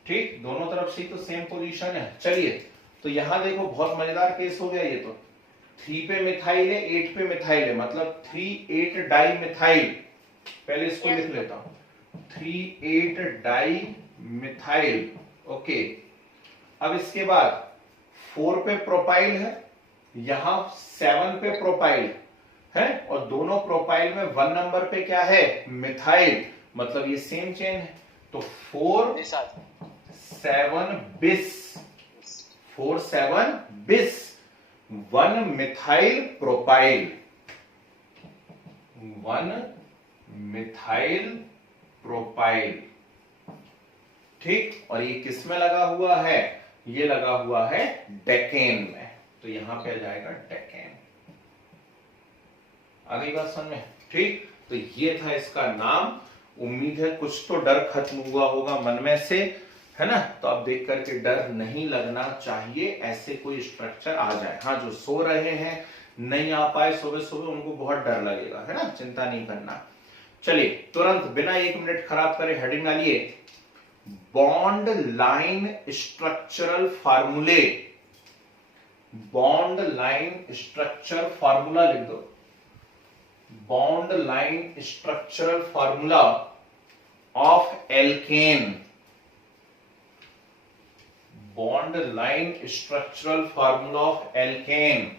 ठीक, दोनों तरफ से ही तो सेम पोजीशन है। चलिए, तो यहां देखो बहुत मजेदार केस हो गया ये तो। 3 पे मिथाइल है, 8 पे मिथाइल है, मतलब 3 8 डाई मिथाइल। पहले इसको Yes, लिख sir. लेता हूं, 3 8 डाई मिथाइल। ओके, अब इसके बाद 4 पे प्रोपाइल है, यहां 7 पे प्रोपाइल है, और दोनों प्रोपाइल में 1 नंबर पे क्या है? मिथाइल, मतलब ये सेम चेन है। तो 4 7 बिस, 4 7 बिस 1 मिथाइल प्रोपाइल, 1 मिथाइल प्रोपाइल। ठीक, और ये किस में लगा हुआ है? ये लगा हुआ है डेकेन में, तो यहां पे आ जाएगा डेकेन। आ गई बात समझ में? ठीक, तो ये था इसका नाम। उम्मीद है कुछ तो डर खत्म हुआ होगा मन में से, है ना? तो अब देख करके डर नहीं लगना चाहिए, ऐसे कोई स्ट्रक्चर आ जाए। हाँ, जो सो रहे हैं, नहीं आ पाए सुबह सुबह, उनको बहुत डर लगेगा, है ना? चिंता नहीं करना। चलिए, तुरंत बिना 1 मिनट खराब करे हेडिंग डालिए, बॉन्ड लाइन स्ट्रक्चरल फार्मूले। बॉन्ड लाइन स्ट्रक्चर फार्मूला लिख दो। Bond line structural formula of alkene. Bond line structural formula of alkene.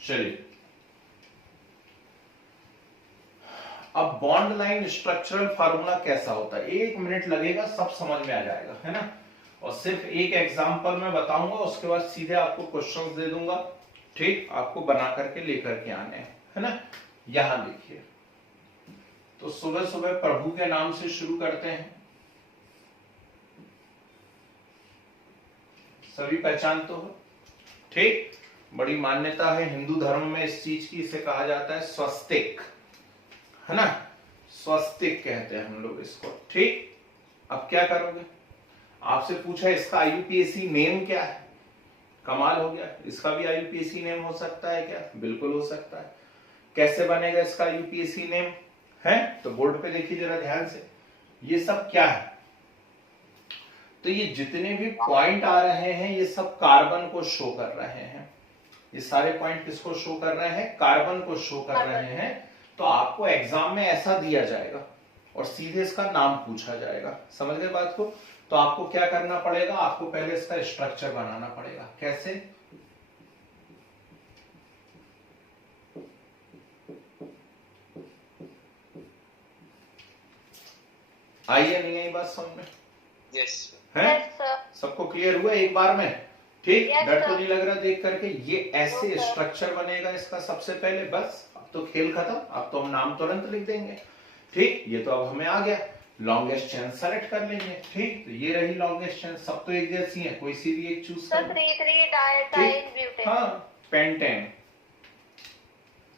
चलिए, अब बॉन्ड लाइन स्ट्रक्चरल फार्मूला कैसा होता है? 1 मिनट लगेगा, सब समझ में आ जाएगा, है ना? और सिर्फ एक एग्जांपल मैं बताऊंगा, उसके बाद सीधे आपको क्वेश्चंस दे दूंगा। ठीक, आपको बना करके लेकर के आने हैं, है ना? यहां देखिए, तो सुबह सुबह प्रभु के नाम से शुरू करते हैं। सभी पहचानते हो? ठीक, बड़ी मान्यता है हिंदू धर्म में इस चीज की, इसे कहा जाता है स्वस्तिक, है ना? स्वस्तिक कहते हैं हम लोग इसको। ठीक, अब क्या करोगे? आपसे पूछा इसका आईयूपीएसी नेम क्या है? कमाल हो गया, इसका भी आईयूपीएसी नेम हो सकता है क्या? बिल्कुल हो सकता है। कैसे बनेगा इसका आईयूपीएसी नेम? है तो बोर्ड पे देखिए जरा ध्यान से, ये सब क्या है? तो ये जितने भी पॉइंट आ रहे हैं, ये सब कार्बन को शो कर रहे हैं। ये सारे पॉइंट किसको शो कर रहे हैं? कार्बन को शो कर रहे हैं। तो आपको एग्जाम में ऐसा दिया जाएगा और सीधे इसका नाम पूछा जाएगा। समझ गए बात को? तो आपको क्या करना पड़ेगा? आपको पहले इसका स्ट्रक्चर बनाना पड़ेगा। कैसे? आई है नहीं आई बात समझ में? यस है? Yes, sir. सबको क्लियर हुआ एक बार में? ठीक, Yes, डर तो sir. नहीं लग रहा देख करके? ये ऐसे No, sir. स्ट्रक्चर बनेगा इसका सबसे पहले। बस अब तो खेल खत्म, अब तो हम नाम तुरंत लिख देंगे। ठीक, ये तो अब हमें आ गया। लॉन्गेस्ट चेन सेलेक्ट कर लेंगे। ठीक, तो ये रही लॉन्गेस्ट चेन, सब तो एक जैसी है, कोई सी भी एक चूज Sir, कर लो। 3 डायटाइल ब्यूटेन। हाँ, पेंटेन,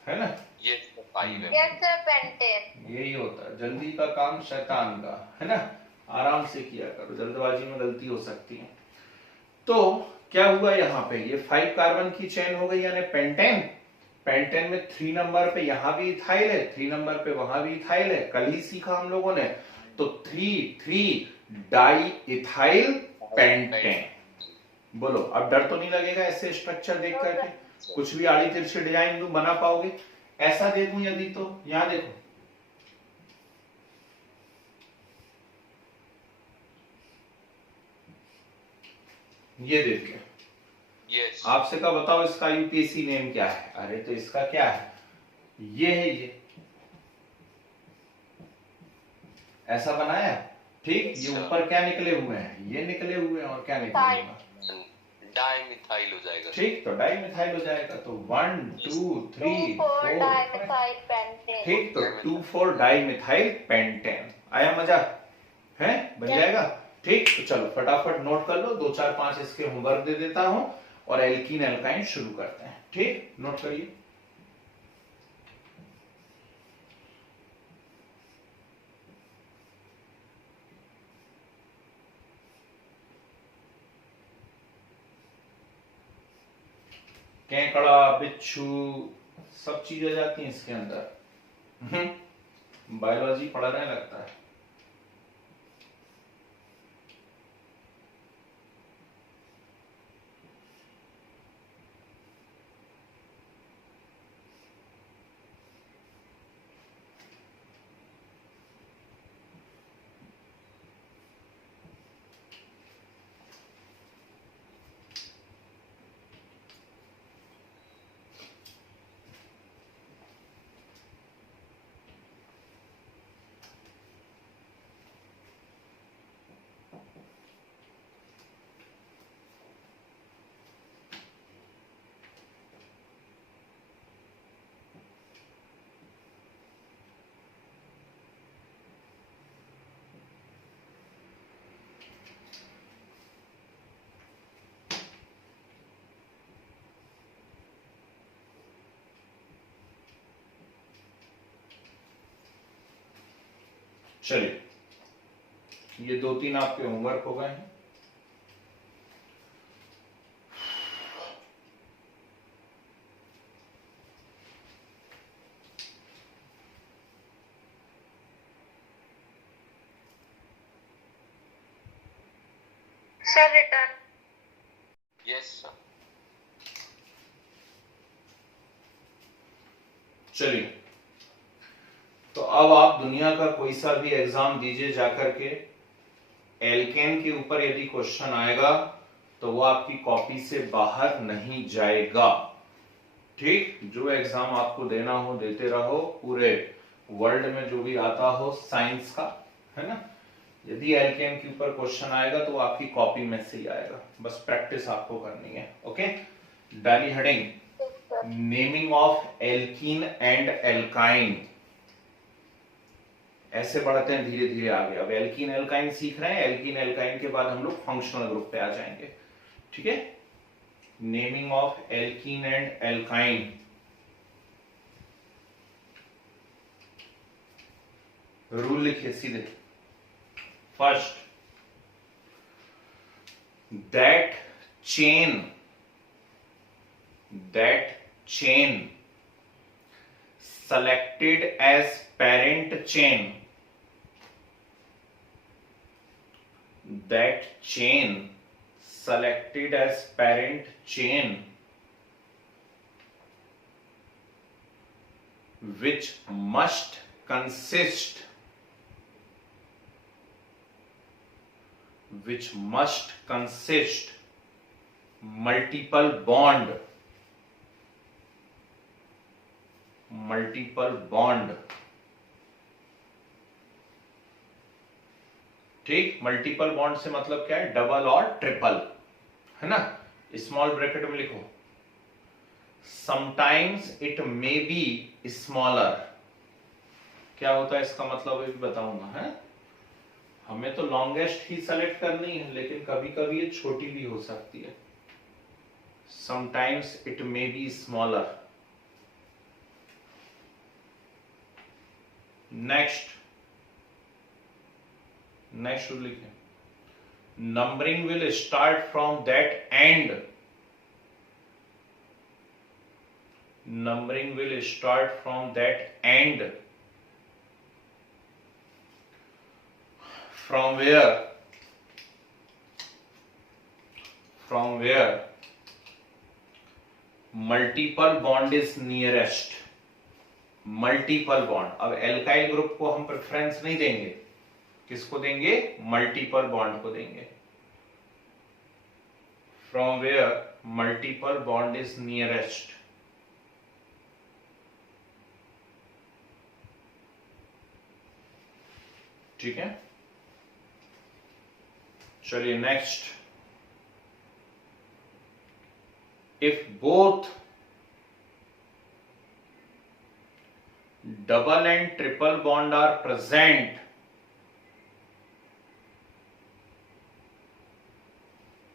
है ना? यस 5 है। Yes, sir, pentane. यही होता है, जल्दी का काम शैतान का, है ना? आराम से किया करो, जल्दबाजी में गलती हो सकती है। तो क्या हुआ यहाँ पे? ये 5 कार्बन की चेन हो गई, यानी पेंटेन। पेंटेन में 3 नंबर पे यहां भी इथाइल है, 3 नंबर पे वहां भी इथाइल है, कल ही सीखा हम लोगों ने। तो 3 डाई इथाइल पेंटेन। बोलो, अब डर तो नहीं लगेगा ऐसे स्ट्रक्चर देख करके? कुछ भी आड़ी तिरछी डिजाइन दूं, बना पाओगे? ऐसा दे दूं यदि, तो यहां देखो, ये देखिए। यस आपसे कहा बताओ इसका यूपीएससी नेम क्या है? अरे तो इसका क्या है? ये है, ये ऐसा बनाया। ठीक, ये ऊपर क्या निकले हुए हैं? ये निकले हुए हैं, और क्या निकले हुए हैं? डाइमिथाइल हो जाएगा। ठीक, तो डाइमिथाइल हो जाएगा। तो 1 2 3 4 डाइमिथाइल पेंटेन। ठीक, तो 2,4 डाइमिथाइल पेंटेन। आया मजा? है, बन जाएगा। ठीक, तो चलो फटाफट नोट कर लो, 2 4 5 इसके होमवर्क दे देता हूं और एल्कीन एल्काइन शुरू करते हैं। ठीक, नोट करिए। केकड़ा, बिच्छू, सब चीजें जाती हैं इसके अंदर। बायोलॉजी पढ़ रहे लगता है। चलिए, ये 2-3 आपके होमवर्क हो गए हैं। Sir return. Yes, sir. चलिए, तो अब आप दुनिया का कोई सा भी एग्जाम दीजिए जाकर के, एल्केन के ऊपर यदि क्वेश्चन आएगा तो वो आपकी कॉपी से बाहर नहीं जाएगा। ठीक, जो एग्जाम आपको देना हो देते रहो, पूरे वर्ल्ड में जो भी आता हो साइंस का, है ना, यदि एल्केन के ऊपर क्वेश्चन आएगा तो आपकी कॉपी में से ही आएगा। बस प्रैक्टिस आपको करनी है। ओके, डाली heading naming of alkene and alkyne. ऐसे बढ़ते हैं धीरे धीरे आगे। अब एल्कीन एल्काइन सीख रहे हैं, एल्कीन एल्काइन के बाद हम लोग फंक्शनल ग्रुप पे आ जाएंगे। ठीक है, naming of alkene and alkyne. Rule लिखिए सीधे। First, that chain selected as parent chain, that chain selected as parent chain which must consist multiple bond, ठीक, मल्टीपल बॉन्ड से मतलब क्या है, डबल और ट्रिपल, है ना। स्मॉल ब्रैकेट में लिखो, sometimes it may be smaller. क्या होता है इसका मतलब ये भी बताऊंगा, है। हमें तो लॉन्गेस्ट ही सेलेक्ट करनी है, लेकिन कभी कभी ये छोटी भी हो सकती है। Sometimes it may be smaller. Next लिखें, numbering will start from that end, numbering will start from that end from where multiple bond is nearest। Multiple bond, अब एल्काइल ग्रुप को हम प्रेफरेंस नहीं देंगे, किसको देंगे, मल्टीपल बॉन्ड को देंगे। From where multiple bond is nearest. ठीक है, चलिए next, if both double and triple bond are present,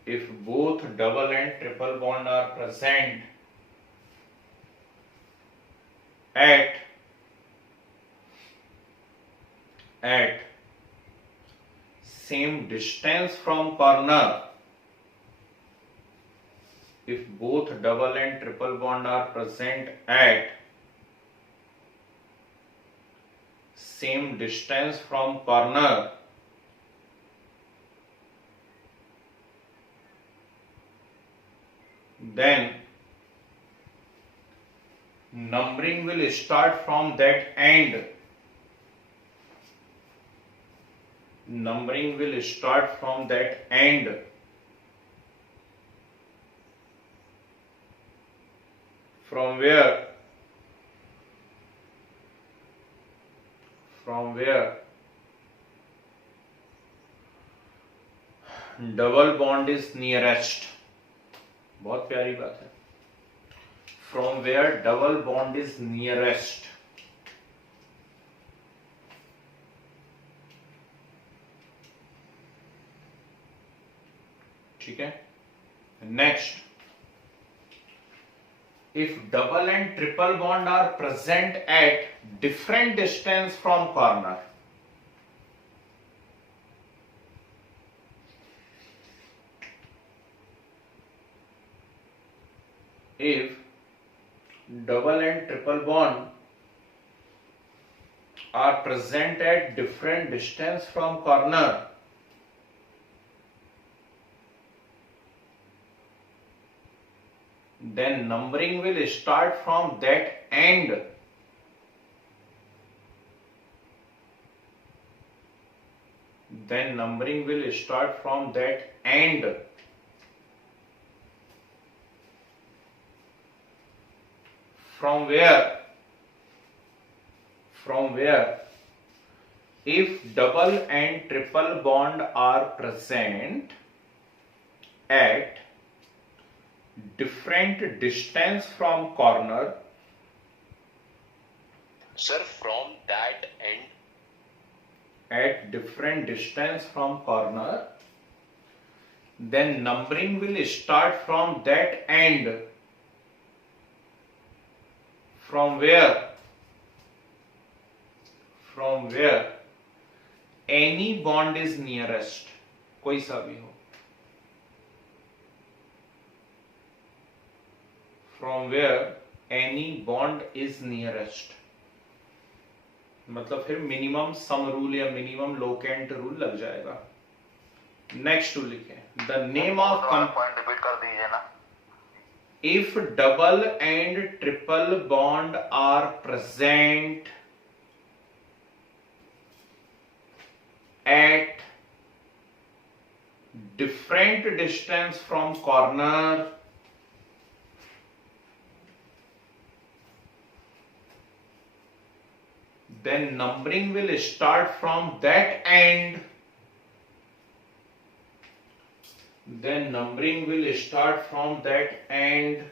if both double and triple bond are present at same distance from corner, if both double and triple bond are present at same distance from corner, then numbering will start from that end. Numbering will start from that end from where double bond is nearest. बहुत प्यारी बात है. From where double bond is nearest. ठीक है. Next, if double and triple bond are present at different distance from corner, if double and triple bond are present at different distance from corner, then numbering will start from that end. Then numbering will start from that end. From where? If double and triple bond are present at different distance from corner. Sir, from that end. At different distance from corner, then numbering will start from that end. From where any bond is nearest, कोई सा भी हो. From where any bond is nearest, मतलब फिर minimum sum rule या minimum locant rule लग जाएगा. Next to लिखे the name of point repeat कर दीजिए ना. If double and triple bond are present at different distance from corner, then numbering will start from that end. Then numbering will start from that end.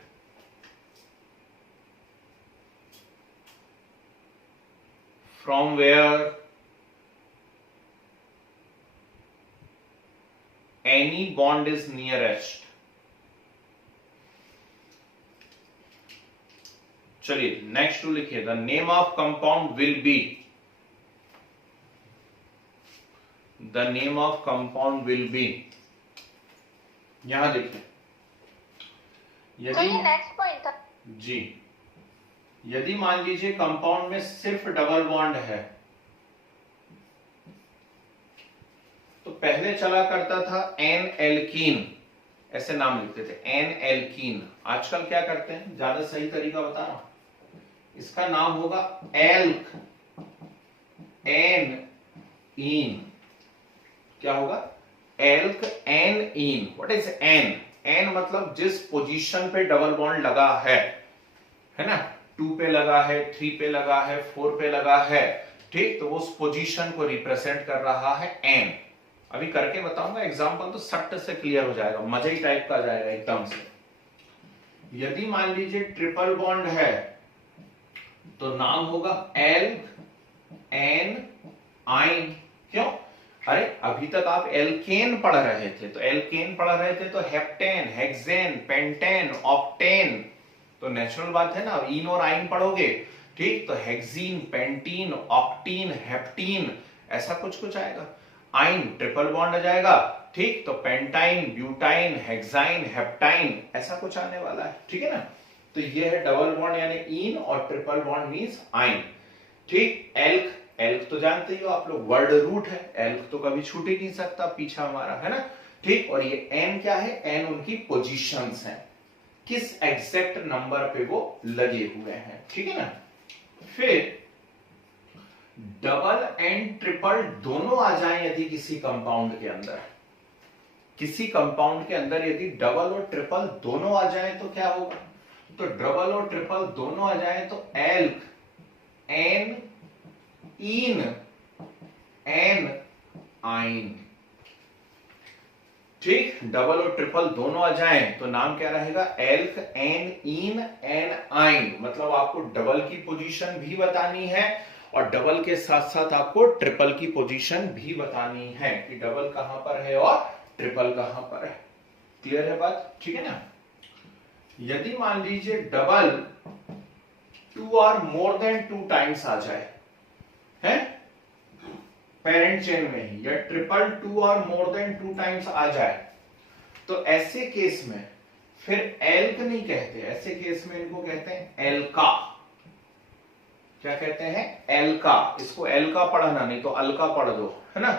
From where any bond is nearest. चलिए next to लिखिए the name of compound will be. The name of compound will be. यहां देखिए यदि next point था जी, यदि मान लीजिए compound में सिर्फ डबल बॉन्ड है तो पहले चला करता था एन एल्कीन, ऐसे नाम लिखते थे एन एल्कीन. आजकल क्या करते हैं, ज्यादा सही तरीका बता रहा हूं, इसका नाम होगा एल्क एन इन. क्या होगा, alk ene yne. What is ene? Ene मतलब जिस पोजीशन पे डबल बॉन्ड लगा है ना, 2 पे लगा है, 3 पे लगा है, 4 पे लगा है, ठीक, तो उस पोजीशन को रिप्रेजेंट कर रहा है एन. अभी करके बताऊंगा एग्जांपल तो सट से क्लियर हो जाएगा, मजे ही टाइप का आ जाएगा एकदम से. यदि मान लीजिए ट्रिपल बॉन्ड है तो नाम होगा एल्क एन आइन. क्यों? अरे अभी तक आप एल्केन पढ़ रहे थे, तो एल्केन पढ़ रहे थे तो हेप्टेन, हेक्सेन, पेंटेन, ऑक्टेन, तो नेचुरल बात है ना, इन और आइन पढ़ोगे, ठीक, तो हेक्सीन, पेंटीन, ऑक्टीन, हेप्टीन, ऐसा कुछ आएगा. आइन ट्रिपल बॉन्ड आ जाएगा, ठीक, तो पेंटाइन, ब्यूटाइन, हेक्साइन, हेप्टाइन ऐसा कुछ आने वाला है, ठीक है ना। तो ये है डबल बॉन्ड यानी इन, और ट्रिपल बॉन्ड मींस आइन। ठीक, एल्क, एल्क तो जानते ही हो आप लोग, वर्ड रूट है, एल्क तो कभी छूट ही नहीं सकता पीछा हमारा, है ना। ठीक, और ये एन क्या है, एन उनकी पोजीशंस हैं, किस एग्जैक्ट नंबर पे वो लगे हुए हैं, ठीक है ना। फिर डबल एंड ट्रिपल दोनों आ जाएं यदि किसी कंपाउंड के अंदर, किसी कंपाउंड के अंदर यदि डबल और ट्रिपल दोनों आ जाएं तो क्या होगा, तो डबल और ट्रिपल दोनों आ जाएं तो एल्क, एन, इन, एन, आइन। ठीक, डबल और ट्रिपल दोनों आ जाएं तो नाम क्या रहेगा, एल्क, एन, इन, एन, आइन। मतलब आपको डबल की पोजीशन भी बतानी है और डबल के साथ साथ आपको ट्रिपल की पोजीशन भी बतानी है कि डबल कहां पर है और ट्रिपल कहां पर है। क्लियर है बात, ठीक है ना। यदि मान लीजिए डबल 2 और मोर देन 2 टाइम्स आ जाए, है पेरेंट चेन में ही, या ट्रिपल 2 और मोर देन 2 टाइम्स आ जाए, तो ऐसे केस में फिर एल्क नहीं कहते, ऐसे केस में इनको कहते हैं एल्का। क्या कहते हैं, एल्का। इसको एल्का पढ़ना, नहीं तो अल्का पढ़ दो, है ना।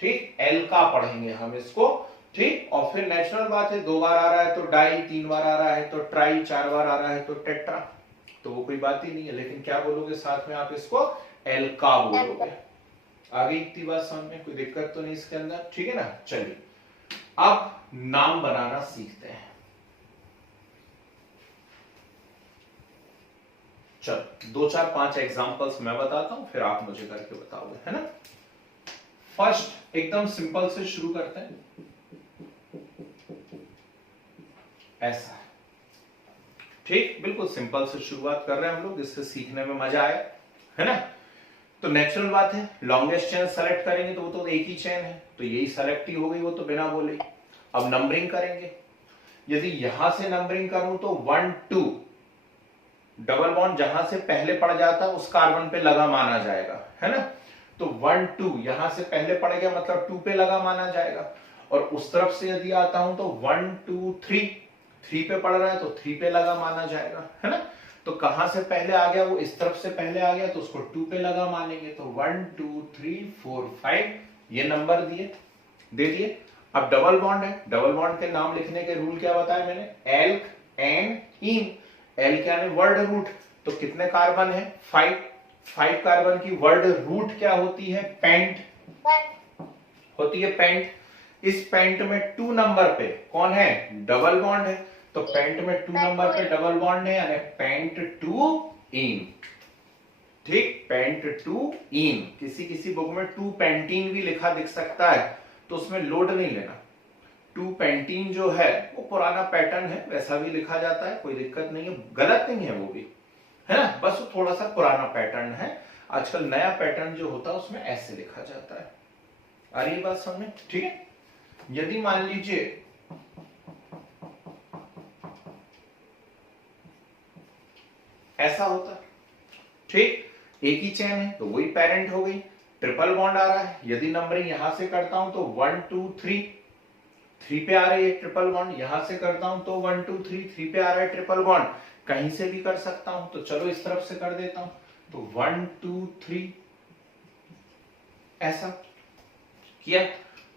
ठीक, एल्का पढ़ेंगे हम इसको। ठीक, और फिर नेचुरल बात है, 2 बार आ रहा है तो डाई, 3 बार आ रहा है तो ट्राई, 4 बार आ रहा है तो टेट्रा, तो वो कोई बात ही नहीं है। लेकिन क्या बोलोगे साथ में आप इसको, एल्का बोलोगे। आगे इतनी बात समझ में, कोई दिक्कत तो नहीं इसके अंदर, ठीक है ना। चलिए अब नाम बनाना सीखते हैं। चलो 2, 4, 5 एग्जांपल्स मैं बताता हूं, फिर आप मुझे करके बताओगे, है ना। फर्स्ट एकदम सिंपल से शुरू करते हैं, ऐसा। ठीक, बिल्कुल सिंपल से शुरुआत कर रहे हैं हम लोग, जिससे सीखने में मजा आए, है ना। तो नेचुरल बात है, लॉन्गेस्ट चेन सेलेक्ट करेंगे तो वो तो एक ही चेन है, तो यही सेलेक्ट ही हो गई, वो तो बिना बोले। अब नंबरिंग करेंगे, यदि यहां से नंबरिंग करूं तो 1, 2, डबल बॉन्ड जहां से पहले पड़ जाता है उस कार्बन पे लगा माना जाएगा, है ना। तो 1, 2 यहां से पहले पड़ गया, मतलब 2 पे लगा माना जाएगा। और उस तरफ से यदि आता हूं तो 1, 2, 3 पे पड़ रहा है तो 3 पे लगा माना जाएगा, है ना। तो कहां से पहले आ गया, वो इस तरफ से पहले आ गया तो उसको 2 पे लगा मानेंगे। तो 1, 2, 3, 4, 5 ये नंबर दे दिए। अब डबल बॉन्ड है, डबल बॉन्ड के नाम लिखने के रूल क्या बताया मैंने, एल्क, एन, इन। एल्क यानी वर्ड रूट, तो कितने कार्बन है, 5 कार्बन की वर्ड रूट क्या होती है, पेंट होती है, पेंट। इस पेंट में 2 नंबर पे कौन है, डबल बॉन्ड है, तो पेंट में 2 नंबर पे डबल बॉन्ड है, यानी पेंट 2 इन। ठीक, पेंट 2 इन। किसी बुक में 2 पेंटीन भी लिखा दिख सकता है, तो उसमें लोड नहीं लेना। 2 पेंटीन जो है वो पुराना पैटर्न है, वैसा भी लिखा जाता है, कोई दिक्कत नहीं है, गलत नहीं है वो भी, है ना। बस वो थोड़ा सा पुराना पैटर्न है, आजकल नया पैटर्न जो होता है उसमें ऐसे लिखा जाता है। आ रही बात समझ में, ठीक है। यदि मान लीजिए ऐसा होता, ठीक, एक ही चेन है तो वही पेरेंट हो गई, ट्रिपल बॉन्ड आ रहा है, यदि नंबरिंग यहां से करता हूं तो 1, 2, 3 पे आ रही है ट्रिपल बॉन्ड, यहां से करता हूं तो 1, 2, 3 पे आ रहा है ट्रिपल बॉन्ड, कहीं से भी कर सकता हूं, तो चलो इस तरफ से कर देता हूं, तो 1, 2, 3 ऐसा किया।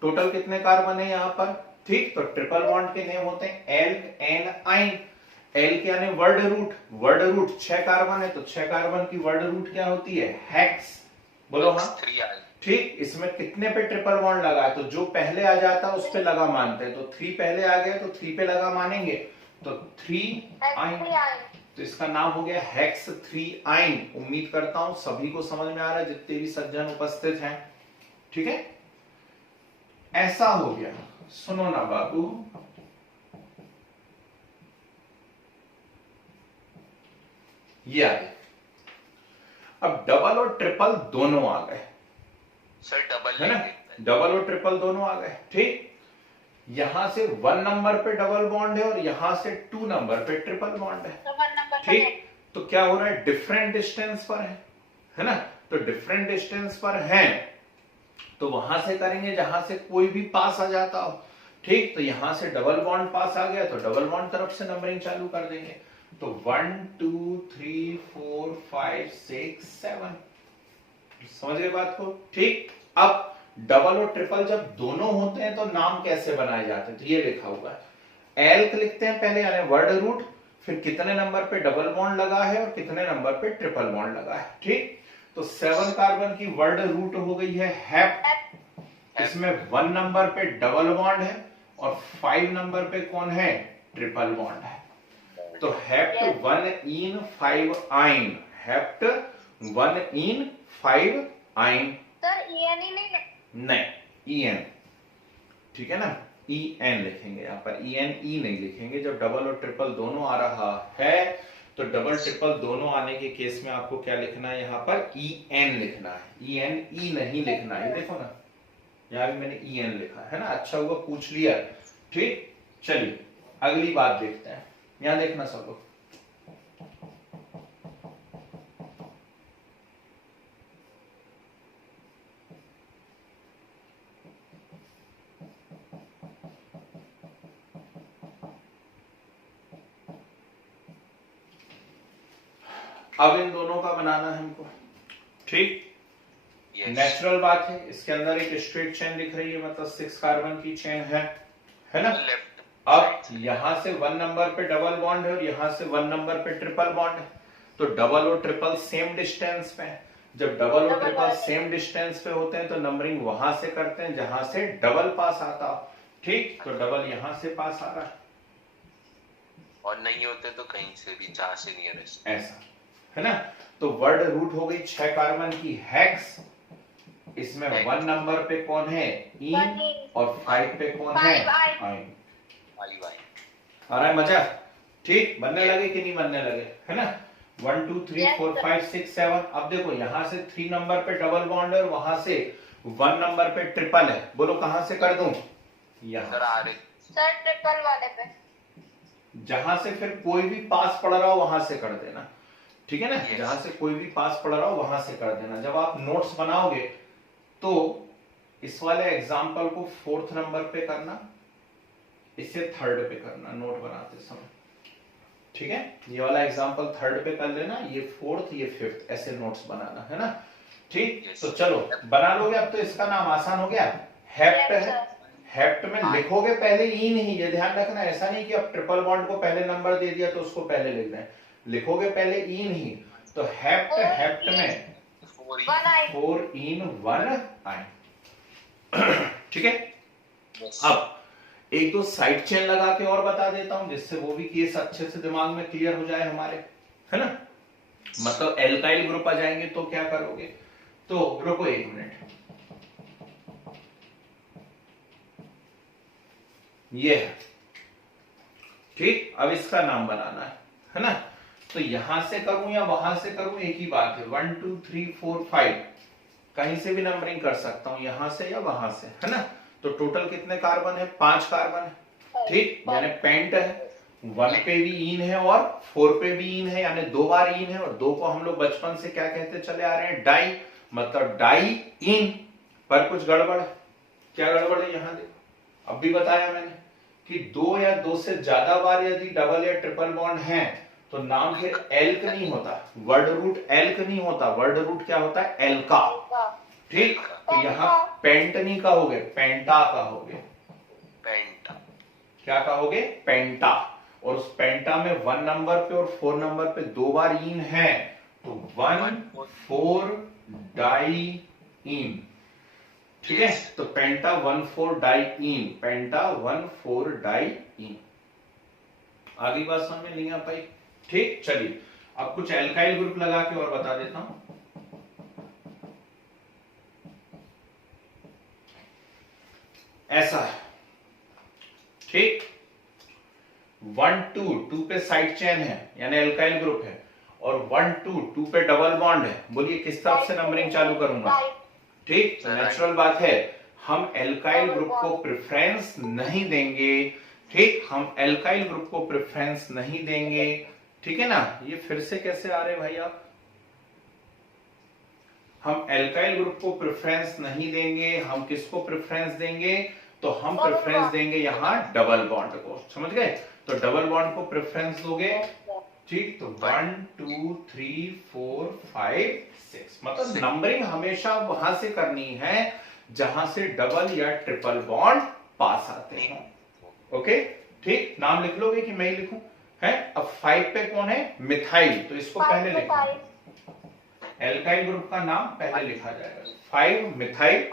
टोटल कितने कार्बन है यहां पर, ठीक, तो ट्रिपल बॉन्ड के नेम होते हैं एल्क, एन, आइन। एल्क यानी word root, word root 6 carbon है, तो 6 कार्बन की वर्ड रूट क्या होती है, हेक्स। बोलो हाँ, ठीक। इसमें कितने पे ट्रिपल बॉन्ड लगा है, तो जो पहले आ जाता है उस पे लगा मानते हैं, तो 3 पहले आ गया तो 3 पे लगा मानेंगे, तो 3 आइन, तो इसका नाम हो गया हेक्स 3 आइन। उम्मीद करता हूं सभी को समझ में आ रहा है, जितने भी सज्जन उपस्थित हैं, ठीक है। ऐसा हो गया, सुनो ना बाबू, ये आ गया। अब डबल और ट्रिपल दोनों आ गए, सर डबल है ना, डबल और ट्रिपल दोनों आ गए, ठीक। यहां से 1 नंबर पे डबल बॉन्ड है और यहां से 2 नंबर पे ट्रिपल बॉन्ड है, ठीक। तो क्या हो रहा है, डिफरेंट डिस्टेंस पर है ना, तो डिफरेंट डिस्टेंस पर है तो वहां से करेंगे जहां से कोई भी पास आ जाता हो। ठीक, तो यहां से डबल बॉन्ड पास आ गया तो डबल बॉन्ड तरफ से नंबरिंग चालू कर देंगे। तो 1 2 3 4 5 6 7, समझ गए बात को। ठीक, अब डबल और ट्रिपल जब दोनों होते हैं तो नाम कैसे बनाए जाते हैं, तो ये लिखा हुआ है। एल्क लिखते हैं पहले, यानी वर्ड रूट, फिर कितने नंबर पे डबल बॉन्ड लगा है और कितने नंबर पे ट्रिपल बॉन्ड लगा है। ठीक, तो 7 कार्बन की वर्ड रूट हो गई है हेप्ट, इसमें 1 नंबर पे डबल बॉन्ड है और 5 नंबर पे कौन है, ट्रिपल बॉन्ड है। तो हेप्ट 1 इन 5 आइन, हेप्ट 1 इन 5 आइन। सर EN ही नहीं, EN, ठीक है ना, EN लिखेंगे यहाँ पर, EN E नहीं लिखेंगे। जब डबल और ट्रिपल दोनों आ रहा है तो डबल ट्रिपल दोनों आने के केस में आपको क्या लिखना है, यहाँ पर EN लिखना है, EN E नहीं लिखना है। देखो ना, यहाँ भी मैंने EN लिखा है ना, अच्छा हुआ पूछ लिया। ठीक, चलिए अगली बात देखते हैं। यहां देखना सब लोग, अब इन दोनों का बनाना है हमको। ठीक, नेचुरल बात है, इसके अंदर एक स्ट्रेट चेन दिख रही है, मतलब 6 कार्बन की चेन है ना। अब यहां से 1 नंबर पे डबल बॉन्ड है और यहां से 1 नंबर पे ट्रिपल बॉन्ड है, तो डबल और ट्रिपल सेम डिस्टेंस पे है। जब डबल और ट्रिपल सेम डिस्टेंस पे होते हैं तो नंबरिंग वहां से करते हैं जहां से डबल पास आता हो। ठीक, तो डबल यहां से पास आ रहा है और नहीं होते तो कहीं से भी, जहां से नियरेस्ट, ऐसा है ना। तो वर्ड रूट हो गई 6 कार्बन की हेक्स, इसमें 1 नंबर पे कौन है, इन, और 5 पे कौन है, आइन। आ रहा है मजा। ठीक, बनने लगे कि नहीं बनने लगे, है ना। 1 2 3 4 5 6 7। अब देखो यहां से 3 नंबर पे डबल बॉन्ड है और वहां से 1 नंबर पे ट्रिपल है। बोलो कहां से कर दूं, यहां सर ट्रिपल वाले पे, जहां से फिर कोई भी पास पड़ रहा हो वहां से कर देना। ठीक है ना, जहां से कोई भी पास पड़ रहा हो वहां से कर देना। जब आप नोट्स बनाओगे तो इस वाले एग्जाम्पल को 4th नंबर पे करना, इसे 3rd पे करना नोट बनाते समय। ठीक है, ये वाला एग्जाम्पल 3rd पे कर लेना, ये 4th, ये 5th, ऐसे नोट्स बनाना है ना। ठीक, तो चलो बना लोगे। अब तो इसका नाम आसान हो गया, हेप्ट है। हेप्ट में लिखोगे पहले ई नहीं, ये ध्यान रखना, ऐसा नहीं कि अब ट्रिपल बॉन्ड को पहले नंबर दे दिया तो उसको पहले लिख दें, लिखोगे पहले ई नहीं। तो हेप्ट, हेप्ट में 4 इन 1 आइन। ठीक है, अब एक दो साइड चेन लगा के और बता देता हूं, जिससे वो भी केस अच्छे से दिमाग में क्लियर हो जाए हमारे, है ना। मतलब एल्काइल ग्रुप आ जाएंगे तो क्या करोगे, तो रुको 1 मिनट, ये है। ठीक, अब इसका नाम बनाना है ना। तो यहां से करूं या वहां से करूं एक ही बात है। 1 2 3 4 5 कहीं से भी नंबरिंग कर सकता हूं, यहां से या वहां से, है ना। तो टोटल कितने कार्बन है, 5 कार्बन है। ठीक, यानी पेंट है, 1 पे भी इन है और 4 पे भी इन है, यानी 2 बार इन है। और 2 को हम लोग बचपन से क्या कहते चले आ रहे हैं, डाई, मतलब डाई इन। पर कुछ गड़बड़ है, क्या गड़बड़ है यहां देखो, अब भी बताया मैंने कि 2 या 2 से ज्यादा बार यदि डबल या ट्रिपल बॉन्ड है तो नाम फिर एल्क नहीं होता, वर्ड रूट एल्क नहीं होता, वर्ड रूट क्या होता है, एल्का। ठीक, तो यहाँ पेंटनी कहोगे, पेंटा कहोगे, पेंटा, क्या कहोगे, पेंटा। और उस पेंटा में 1 नंबर पे और 4 नंबर पे 2 बार इन है, तो 1 4 डाई इन। ठीक है, तो पेंटा 1 4 डाई इन, पेंटा 1 4 डाई इन। आगे बात समझ में नहीं आ पाई। ठीक, चलिए अब कुछ एल्काइल ग्रुप लगा के और बता देता हूं। ऐसा है, ठीक, 1 2 2 पे साइड चेन है यानी एल्काइल ग्रुप है, और 1 2 2 पे डबल बॉन्ड है। बोलिए किस तरफ से नंबरिंग चालू करूंगा। ठीक, तो नेचुरल बात है, हम एल्काइल ग्रुप को प्रेफरेंस नहीं देंगे। ठीक, हम एल्काइल ग्रुप को प्रेफरेंस नहीं देंगे। ठीक है ना, ये फिर से कैसे आ रहे भाई आप, हम एल्काइल ग्रुप को प्रेफरेंस नहीं देंगे, हम किसको प्रेफरेंस देंगे? तो हम प्रेफरेंस देंगे यहाँ डबल बॉन्ड को, समझ गए? तो डबल बॉन्ड को प्रेफरेंस दोगे, ठीक? तो 1 2 3 4 5 6, मतलब नंबरिंग हमेशा वहां से करनी है जहां से डबल या ट्रिपल बॉन्ड पास आते हैं। ओके, ठीक? नाम लिख लोगे कि मैं ही लिखूं? है। अब 5 पे कौन है? मिथाइल, तो इसको पहले लिखो। एल्काइल ग्रुप का नाम पहले लिखा जाएगा। 5 मिथाइल,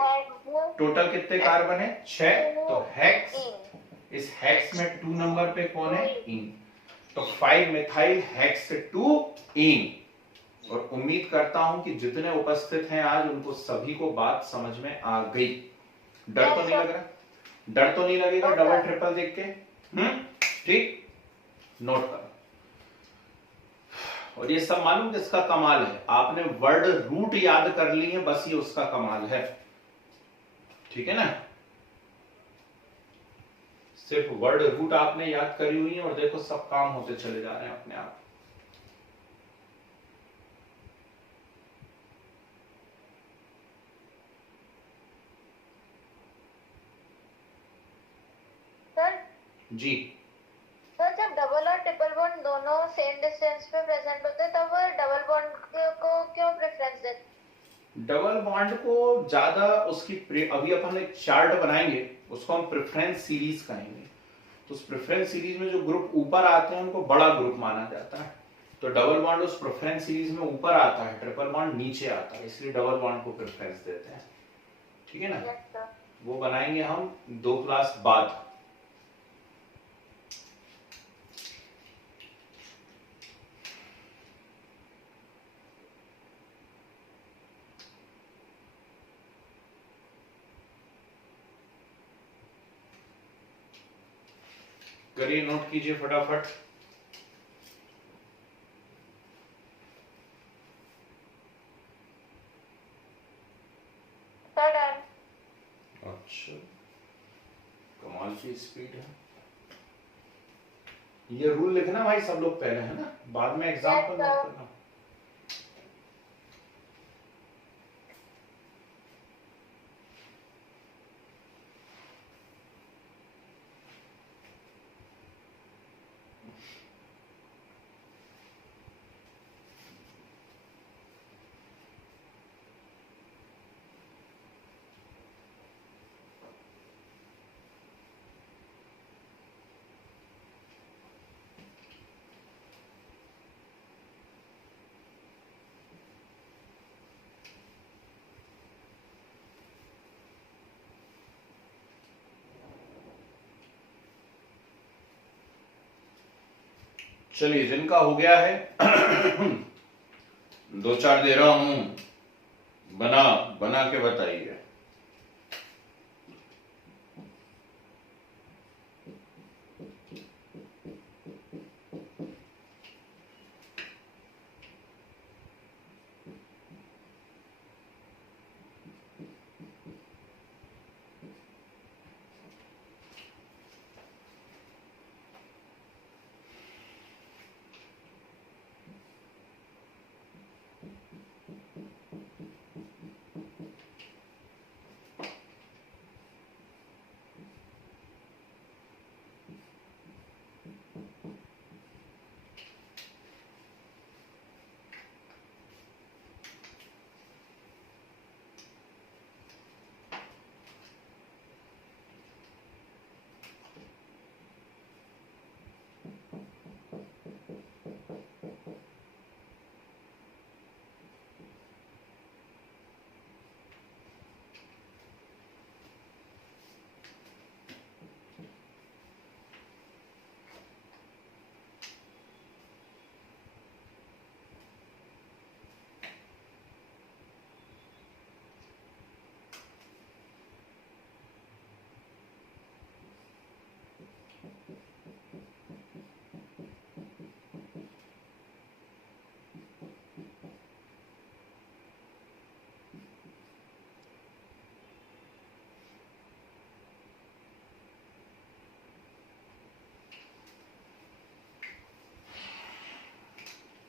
टोटल कितने कार्बन है? 6, तो हेक्स, इस हेक्स में 2 नंबर पे कौन है? इन, तो 5 मिथाइल हेक्स 2 इन। और उम्मीद करता हूं कि जितने उपस्थित हैं आज उनको सभी को बात समझ में आ गई। डर तो नहीं लग रहा? डर तो नहीं लगेगा डबल ट्रिपल देख के? ठीक, नोट करो। और ये सब मालूम किसका कमाल है? आपने वर्ड रूट याद कर ली है, बस ये उसका कमाल है। ठीक है ना? सिर्फ वर्ड रूट आपने याद करी हुई है और देखो सब काम होते चले जा रहे हैं अपने आप। सर जी, सर जब डबल और ट्रिपल बॉन्ड दोनों सेम डिस्टेंस पे प्रेजेंट होते हैं तब डबल बॉन्ड को क्यों प्रेफरेंस देते? डबल बॉन्ड को ज्यादा अभी अपन एक चार्ट बनाएंगे, उसको हम प्रेफरेंस सीरीज कहेंगे। तो उस प्रेफरेंस सीरीज में जो ग्रुप ऊपर आते हैं उनको बड़ा ग्रुप माना जाता है। तो डबल बॉन्ड उस प्रेफरेंस सीरीज में ऊपर आता है, ट्रिपल बॉन्ड नीचे आता है, इसलिए डबल बॉन्ड को प्रेफरेंस देते हैं। ठीक है ना? Yes sir. वो बनाएंगे हम 2 क्लास बाद। करिए, नोट कीजिए फटाफट। Sir done. अच्छा, कमाल की स्पीड है। ये रूल लिखना भाई सब लोग पहले, है ना? बाद में एग्जाम पर नोट करना। चलिए, जिनका हो गया है 2-4 दे रहा हूं, बना बना के बताइए।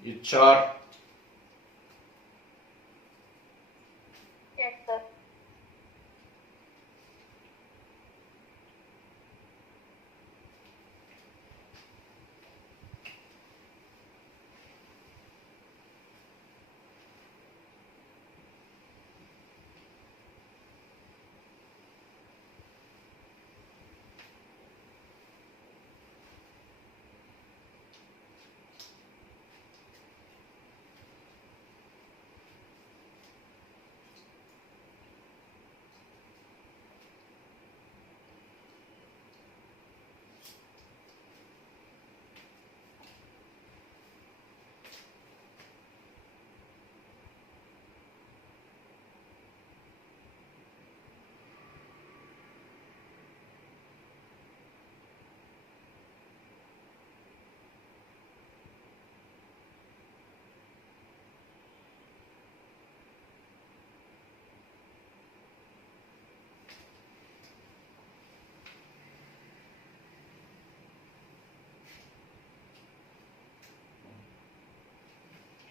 ये 4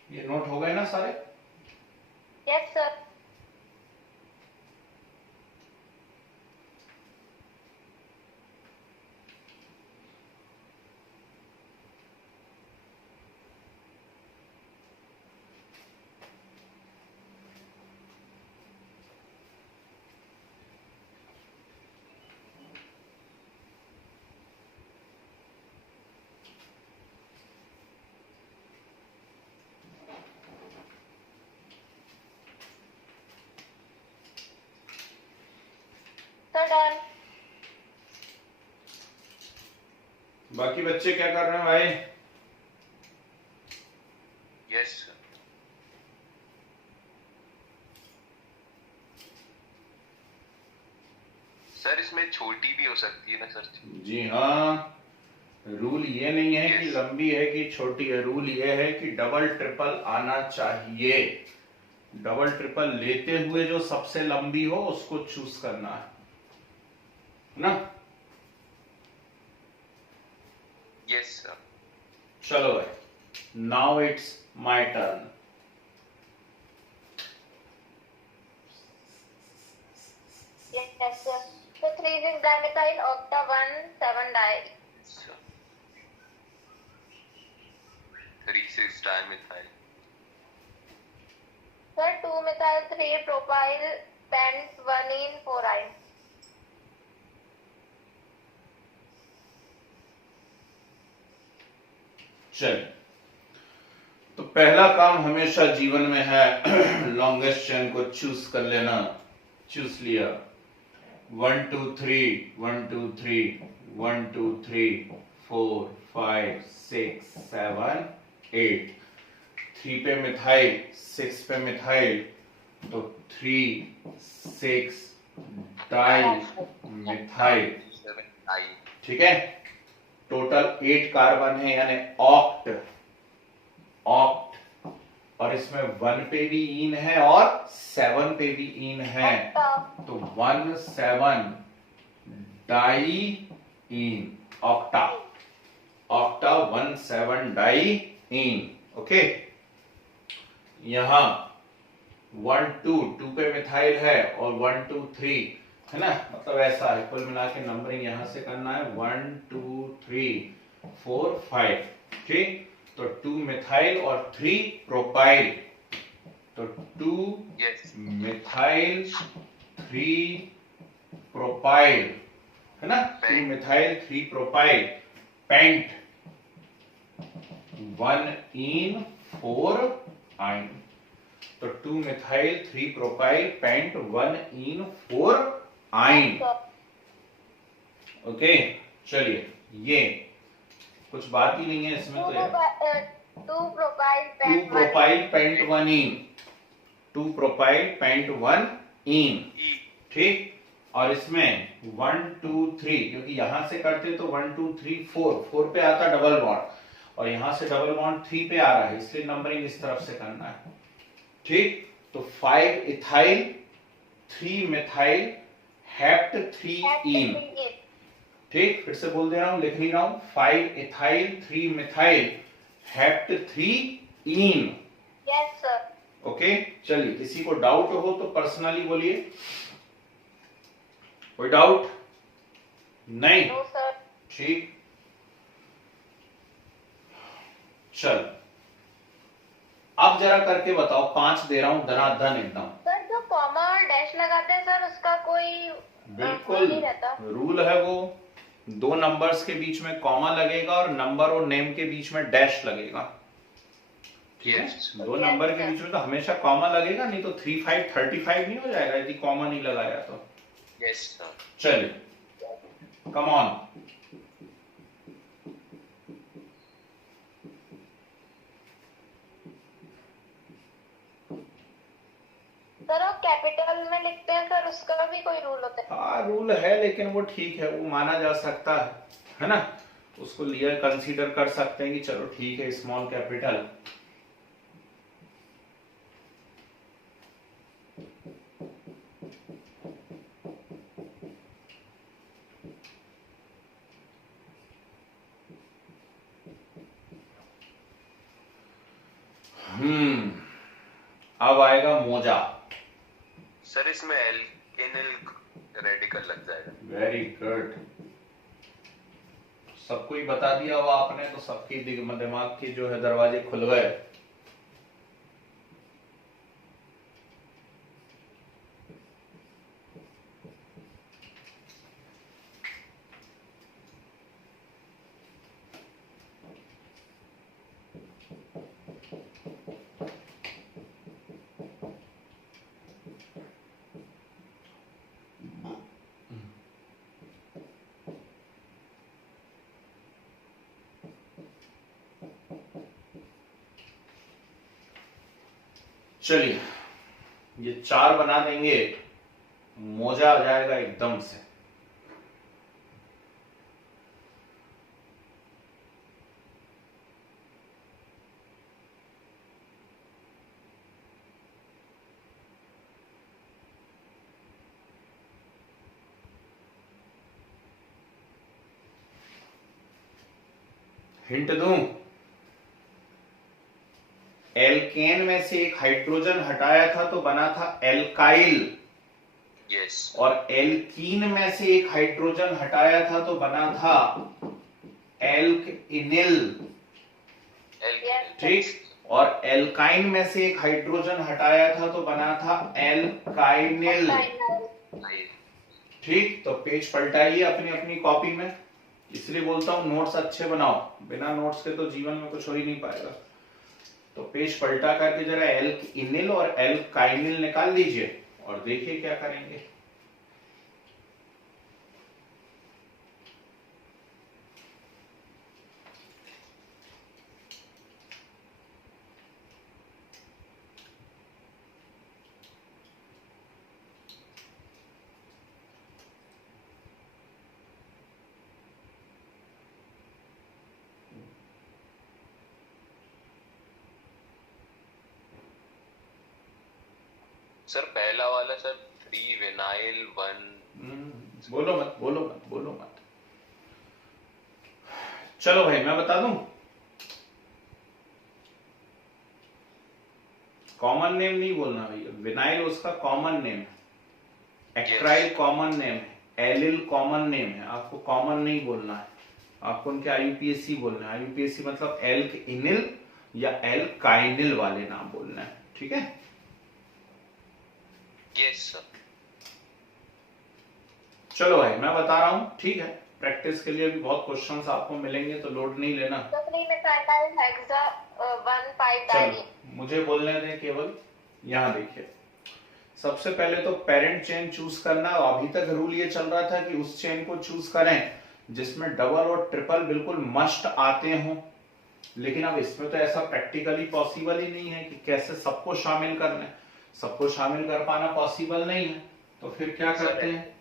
ये नोट हो गए ना सारे? Yes sir. Sir done. बाकी बच्चे क्या कर रहे हैं भाई? Yes sir. सर इसमें छोटी भी हो सकती है ना सर? जी हाँ, रूल ये नहीं है कि Yes. लंबी है कि छोटी है, रूल ये है कि डबल ट्रिपल आना चाहिए। डबल ट्रिपल लेते हुए जो सबसे लंबी हो उसको चूज करना है ना। Yes sir. चलो भाई, now it's my turn. Yes sir. तो 3,6 dimethyl octa 1 7 di. 3,6 dimethyl. Sir 2 methyl 3 propyl pent 1 ene 4 yne. चलिए, तो पहला काम हमेशा जीवन में है लॉन्गेस्ट चेन को चूज कर लेना। चूज लिया, 1 2 3 1 2 3 1 2 3 4 5 6 7 8। 3 पे मिथाइल, 6 पे मिथाइल, तो 3 6 डाई मिथाइल। 7 डाई। ठीक है, टोटल 8 कार्बन है, यानी ऑक्ट। ऑक्ट, और इसमें 1 पे भी इन है और 7 पे भी इन है, तो 1 7 डाई इन ऑक्टा। ऑक्टा 1 7 डाई इन। ओके, यहां 1 2 2 पे मिथाइल है और 1 2 3 है ना, मतलब ऐसा है। कुल मिला के नंबरिंग यहां से करना है 1 2 3 4 5। ठीक, तो 2 मिथाइल और 3 प्रोपाइल, तो 2 यस। मिथाइल 3 प्रोपाइल है ना, 2 मिथाइल 3 प्रोपाइल पेंट 1 इन 4 आइन। तो 2 मिथाइल 3 प्रोपाइल पेंट 1 इन 4 आइन। ओके, चलिए, ये कुछ बात ही नहीं है इसमें। तो 2 प्रोपाइल 2 पेंट प्रोपाइल पेंट 1 इन, 2 प्रोपाइल पेंट 1 इन। ठीक, और इसमें 1 2 3, क्योंकि यहां से करते तो 1 2 3 4 पे आता डबल बॉन्ड, और यहां से डबल बॉन्ड 3 पे आ रहा है, इसलिए नंबरिंग इस तरफ से करना है। ठीक, तो 5 इथाइल 3 मिथाइल हेप्ट 3 इन। ठीक, फिर से बोल दे रहा हूं, लिख नहीं रहा हूं, 5 ethyl 3 methyl hept 3 ene. Yes sir. Okay, चलिए, किसी को डाउट हो तो पर्सनली बोलिए। कोई डाउट नहीं? No sir. ठीक, चल, अब जरा करके बताओ, 5 दे रहा हूं धनाधन एकदम। सर जो कॉमा और डैश लगाते हैं सर, उसका कोई बिल्कुल नहीं रहता। रूल है वो, 2 नंबर्स के बीच में कॉमा लगेगा और नंबर और नेम के बीच में डैश लगेगा। ठीक है, Yes. 2 नंबर के बीच में तो हमेशा कॉमा लगेगा, नहीं तो 3 5 35 नहीं हो जाएगा यदि कॉमा नहीं लगाया तो। Yes sir. चलिए, कम ऑन। सर वो कैपिटल में लिखते हैं सर, उसका भी कोई रूल होता है? हाँ, रूल है, लेकिन वो ठीक है, वो माना जा सकता है ना, उसको लिया कंसीडर कर सकते हैं कि चलो ठीक है, स्मॉल कैपिटल। अब आएगा मोजा। सर इसमें एल्केनिल रेडिकल लग जाएगा। वेरी गुड, सबको ही बता दिया हुआ आपने, तो सबकी दिमाग की जो है दरवाजे खुल गए। चलिए ये 4 बना देंगे, मोजा आ जाएगा एकदम से। हिंट दूं, एल्केन में से एक हाइड्रोजन हटाया था तो बना था एल्काइल, यस। और एल्कीन में से एक हाइड्रोजन हटाया था तो बना था एल्कइनिल, ठीक। और एल्काइन में से एक हाइड्रोजन हटाया था तो बना था एल्काइनिल, ठीक। तो पेज पलटाइए अपनी अपनी कॉपी में, इसलिए बोलता हूं नोट्स अच्छे बनाओ, बिना नोट्स के तो जीवन में कुछ हो ही नहीं पाएगा। तो पेज पलटा करके जरा एल्कइनिल और एल्काइनिल निकाल लीजिए और देखिए क्या करेंगे। सर पहला वाला सर 3 विनाइल 1। बोलो मत, बोलो मत, बोलो मत। चलो भाई मैं बता दूं, कॉमन नेम नहीं बोलना भैया, विनाइल उसका कॉमन नेम है, एक्ट्राइल कॉमन नेम है, एलिल कॉमन नेम है, आपको कॉमन नहीं बोलना है, आपको उनके आईयूपीएसी बोलना है। आईयूपीएसी मतलब एल्कइनिल या एल्काइनिल वाले नाम बोलना है, ठीक है। Yes sir. चलो भाई मैं बता रहा हूं, ठीक है। प्रैक्टिस के लिए भी बहुत क्वेश्चंस आपको मिलेंगे तो लोड नहीं लेना। चलो मुझे बोलने दें केवल, यहां देखिए सबसे पहले तो पेरेंट चेन चूज करना। अभी तक रूल ये चल रहा था कि उस चेन को चूज करें जिसमें डबल और ट्रिपल बिल्कुल मस्ट आते हों, लेकिन अब इसमें तो ऐसा प्रैक्टिकली पॉसिबल ही नहीं है कि कैसे सबको शामिल करना है, सबको शामिल कर पाना पॉसिबल नहीं है। तो फिर क्या करते हैं,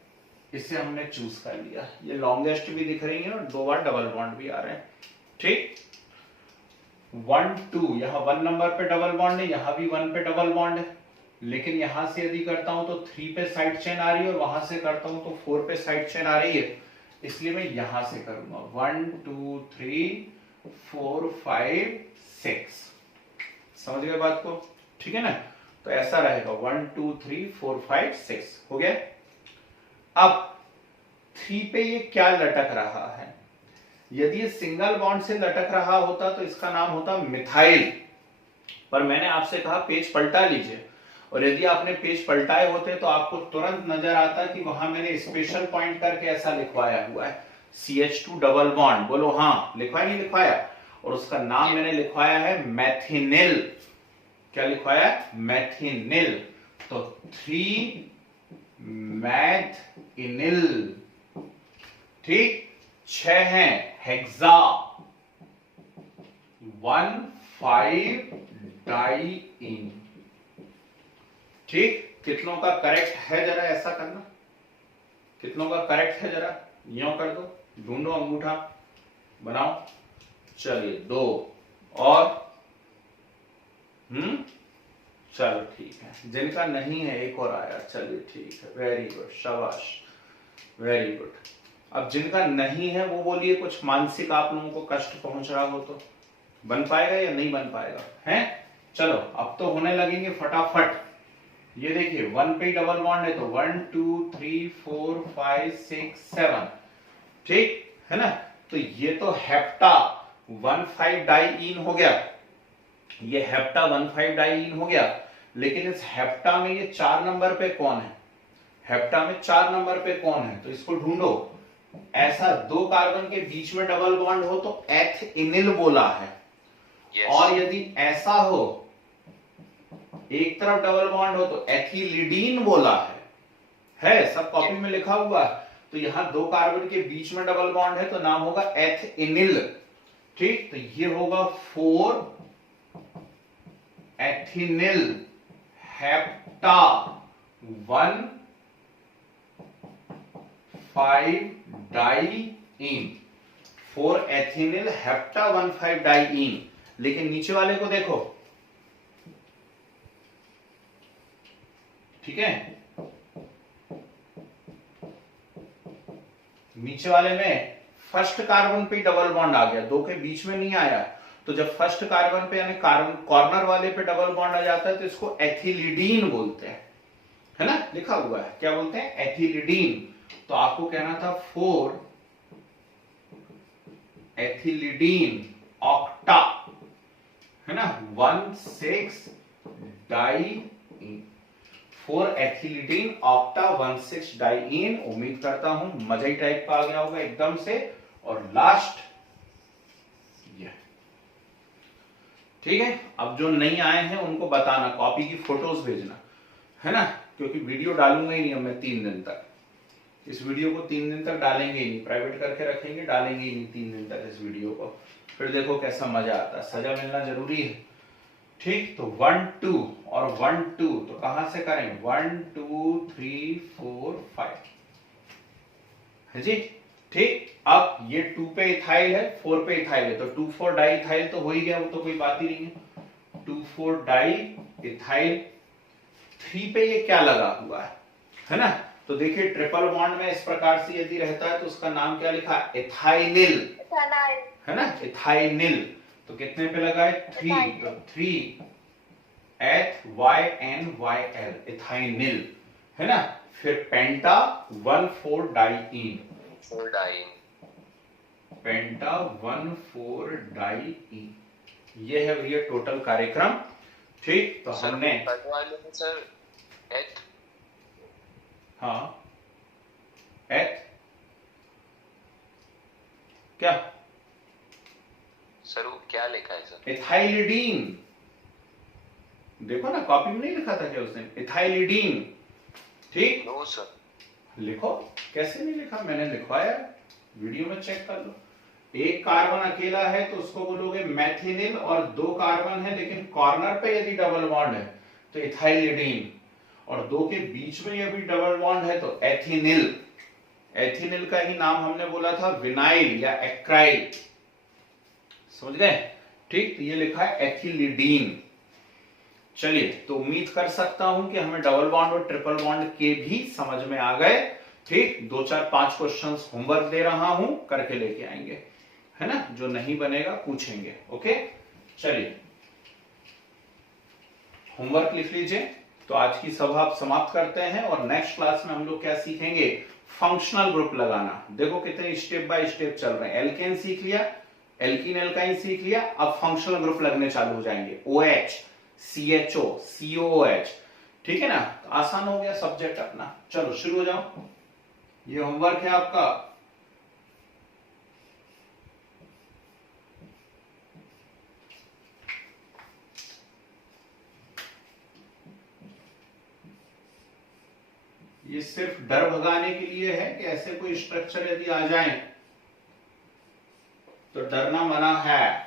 इसे हमने चूज कर लिया, ये लॉन्गेस्ट भी दिख रही है और 2 बार डबल बॉन्ड भी आ रहे हैं, ठीक। 1 2 यहाँ 1 नंबर पे डबल बॉन्ड है, यहाँ भी 1 पे डबल बॉन्ड है, लेकिन यहां से यदि करता हूं तो 3 पे साइड चेन आ रही है और वहां से करता हूं तो 4 पे साइड चेन आ रही है, इसलिए मैं यहां से करूंगा 1 2 3 4 5 6। समझ गए बात को, ठीक है ना। तो ऐसा रहेगा 1 2 3 4 5 6 हो गया। अब 3 पे ये क्या लटक रहा है, यदि ये सिंगल बॉन्ड से लटक रहा होता तो इसका नाम होता मिथाइल, पर मैंने आपसे कहा पेज पलटा लीजिए, और यदि आपने पेज पलटाए होते तो आपको तुरंत नजर आता कि वहां मैंने स्पेशल पॉइंट करके ऐसा लिखवाया हुआ है CH2 डबल बॉन्ड। बोलो हाँ, लिखवाया नहीं लिखवाया, और उसका नाम मैंने लिखवाया है मैथिनिल। क्या लिखवाया, मैथिनिल। तो 3 मैथिनिल, ठीक। 6 है हेक्सा 1 5 डाइइन, ठीक। कितनों का करेक्ट है जरा ऐसा करना, कितनों का करेक्ट है जरा यूं कर दो, ढूंढो अंगूठा बनाओ। चलिए 2 और चलो ठीक है, जिनका नहीं है एक और आया, चलिए ठीक है, वेरी गुड, शाबाश, वेरी गुड। अब जिनका नहीं है वो बोलिए, कुछ मानसिक आप लोगों को कष्ट पहुंच रहा हो तो बन पाएगा या नहीं बन पाएगा, है चलो अब तो होने लगेंगे फटाफट। ये देखिए 1 पे डबल बॉन्ड है तो 1 2 3 4 5 6 7, ठीक है ना। तो ये तो हेप्टा 1,5 डाइईन हो गया, ये हेप्टा 1,5 डाइईन हो गया। लेकिन इस हेप्टा में ये 4 नंबर पे कौन है, हेप्टा में 4 नंबर पे कौन है, तो इसको ढूंढो। ऐसा 2 कार्बन के बीच में डबल बॉन्ड हो तो एथिनिल बोला है। Yes. और यदि ऐसा हो, एक तरफ डबल बॉन्ड हो तो एथिलीडीन बोला है सब कॉपी में लिखा हुआ है। तो यहां 2 कार्बन के बीच में डबल बॉन्ड है तो नाम होगा एथिनिल, ठीक। तो ये होगा 4 एथिनिल हेप्टा 1,5 डाइईन, 4 एथिनिल हेप्टा 1,5 डाइईन। लेकिन नीचे वाले को देखो, ठीक है, नीचे वाले में फर्स्ट कार्बन पे डबल बॉन्ड आ गया, 2 के बीच में नहीं आया। तो जब फर्स्ट कार्बन पे यानी कार्बन कॉर्नर वाले पे डबल बॉन्ड आ जाता है तो इसको एथिलीडीन बोलते हैं, है ना, लिखा हुआ है, क्या बोलते हैं, एथिलीडीन। तो आपको कहना था 4 एथिलीडीन ऑक्टा, है ना, 1,6 डाइईन, 4 एथिलीडीन ऑक्टा 1,6 डाइईन। उम्मीद करता हूं मजा ही टाइप का आ गया होगा एकदम से। और लास्ट ये, ठीक है। अब जो नहीं आए हैं उनको बताना, कॉपी की फोटोज भेजना, है ना, क्योंकि वीडियो डालूंगा ही नहीं अब मैं 3 दिन तक। इस वीडियो को 3 दिन तक डालेंगे ही नहीं, प्राइवेट करके रखेंगे, डालेंगे ही नहीं 3 दिन तक इस वीडियो को। फिर देखो कैसा मजा आता है, सजा मिलना जरूरी है, ठीक। तो 1 2 और 1 2 तो कहां से करें, 1 2 3 4 5, है जी, ठीक। अब ये 2 पे इथाइल है, 4 पे इथाइल है, तो 2 4 डाई इथाइल तो हो ही गया, वो तो कोई बात ही नहीं है। 2 4 डाई इथाइल, 3 पे ये क्या लगा हुआ है ना। तो देखिए ट्रिपल बॉन्ड में इस प्रकार से यदि रहता है तो उसका नाम क्या लिखा, इथाइनिल, है ना, इथाइनिल। तो कितने पे लगा है, 3, तो 3 HYNYL, इथाइनिल, है ना। फिर पेंटा 1,4 डाइईन, 4 डाइईन, पेंटा 1,4 डाइईन। ये है भैया टोटल कार्यक्रम, ठीक। तो हमने सर एथ, हाँ एथ क्या, सर वो क्या लिखा है सर, इथाइलिडीन। देखो ना कॉपी में नहीं लिखा था क्या उसने, इथाइलिडीन, ठीक। नो सर, लिखो, कैसे नहीं लिखा, मैंने लिखवाया, वीडियो में चेक कर लो। एक कार्बन अकेला है तो उसको बोलोगे मैथिनिल, और 2 कार्बन है लेकिन कॉर्नर पे यदि डबल बॉन्ड है तो इथाइलिडीन, और 2 के बीच में यदि डबल बॉन्ड है तो एथिनिल। एथिनिल का ही नाम हमने बोला था विनाइल या एक्राइल, समझ गए, ठीक। तो ये लिखा है एथिलीडीन। चलिए, तो उम्मीद कर सकता हूं कि हमें डबल बॉन्ड और ट्रिपल बॉन्ड के भी समझ में आ गए, ठीक। 2 4 5 क्वेश्चंस होमवर्क दे रहा हूं, करके लेके आएंगे, है ना, जो नहीं बनेगा पूछेंगे, ओके। चलिए होमवर्क लिख लीजिए। तो आज की सभा आप समाप्त करते हैं, और नेक्स्ट क्लास में हम लोग क्या सीखेंगे, फंक्शनल ग्रुप लगाना। देखो कितने स्टेप बाय स्टेप चल रहे हैं, एल्केन सीख लिया, एल्कीन एल्काइन सीख लिया, अब फंक्शनल ग्रुप लगने चालू हो जाएंगे, OH CHO COOH, ठीक है ना। तो आसान हो गया सब्जेक्ट अपना। चलो शुरू हो जाओ, ये होमवर्क है आपका। ये सिर्फ डर भगाने के लिए है कि ऐसे कोई स्ट्रक्चर यदि आ जाए तो डरना मना है।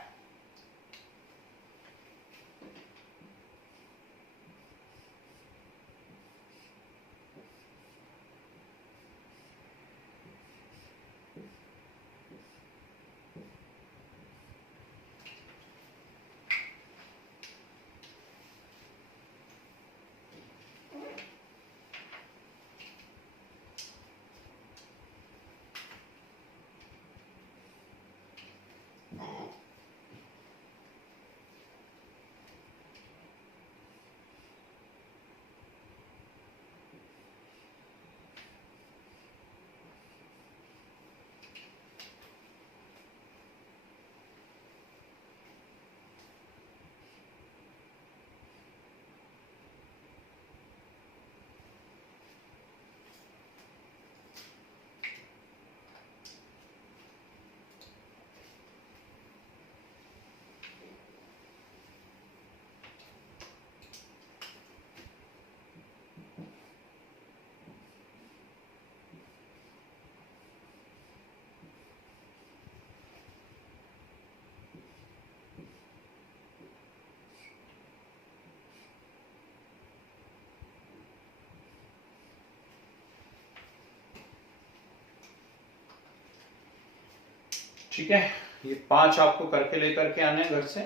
ठीक है, ये 5 आपको करके लेकर के आने हैं घर से।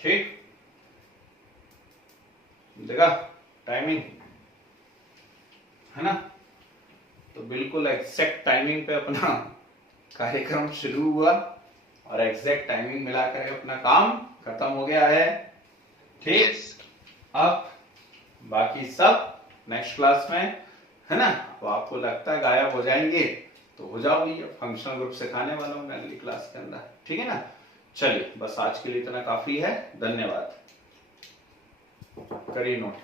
ठीक, देखा टाइमिंग है ना, तो बिल्कुल एग्जैक्ट टाइमिंग पे अपना कार्यक्रम शुरू हुआ और एग्जैक्ट टाइमिंग मिलाकर अपना काम खत्म हो गया है। ठीक, अब बाकी सब नेक्स्ट क्लास में है ना। तो आपको लगता है गायब हो जाएंगे तो हो जाओ, ये फंक्शनल ग्रुप सिखाने वाला हूँ मैं अगली क्लास के अंदर। ठीक है ना, चलिए बस आज के लिए इतना काफी है। धन्यवाद, करिए नोट।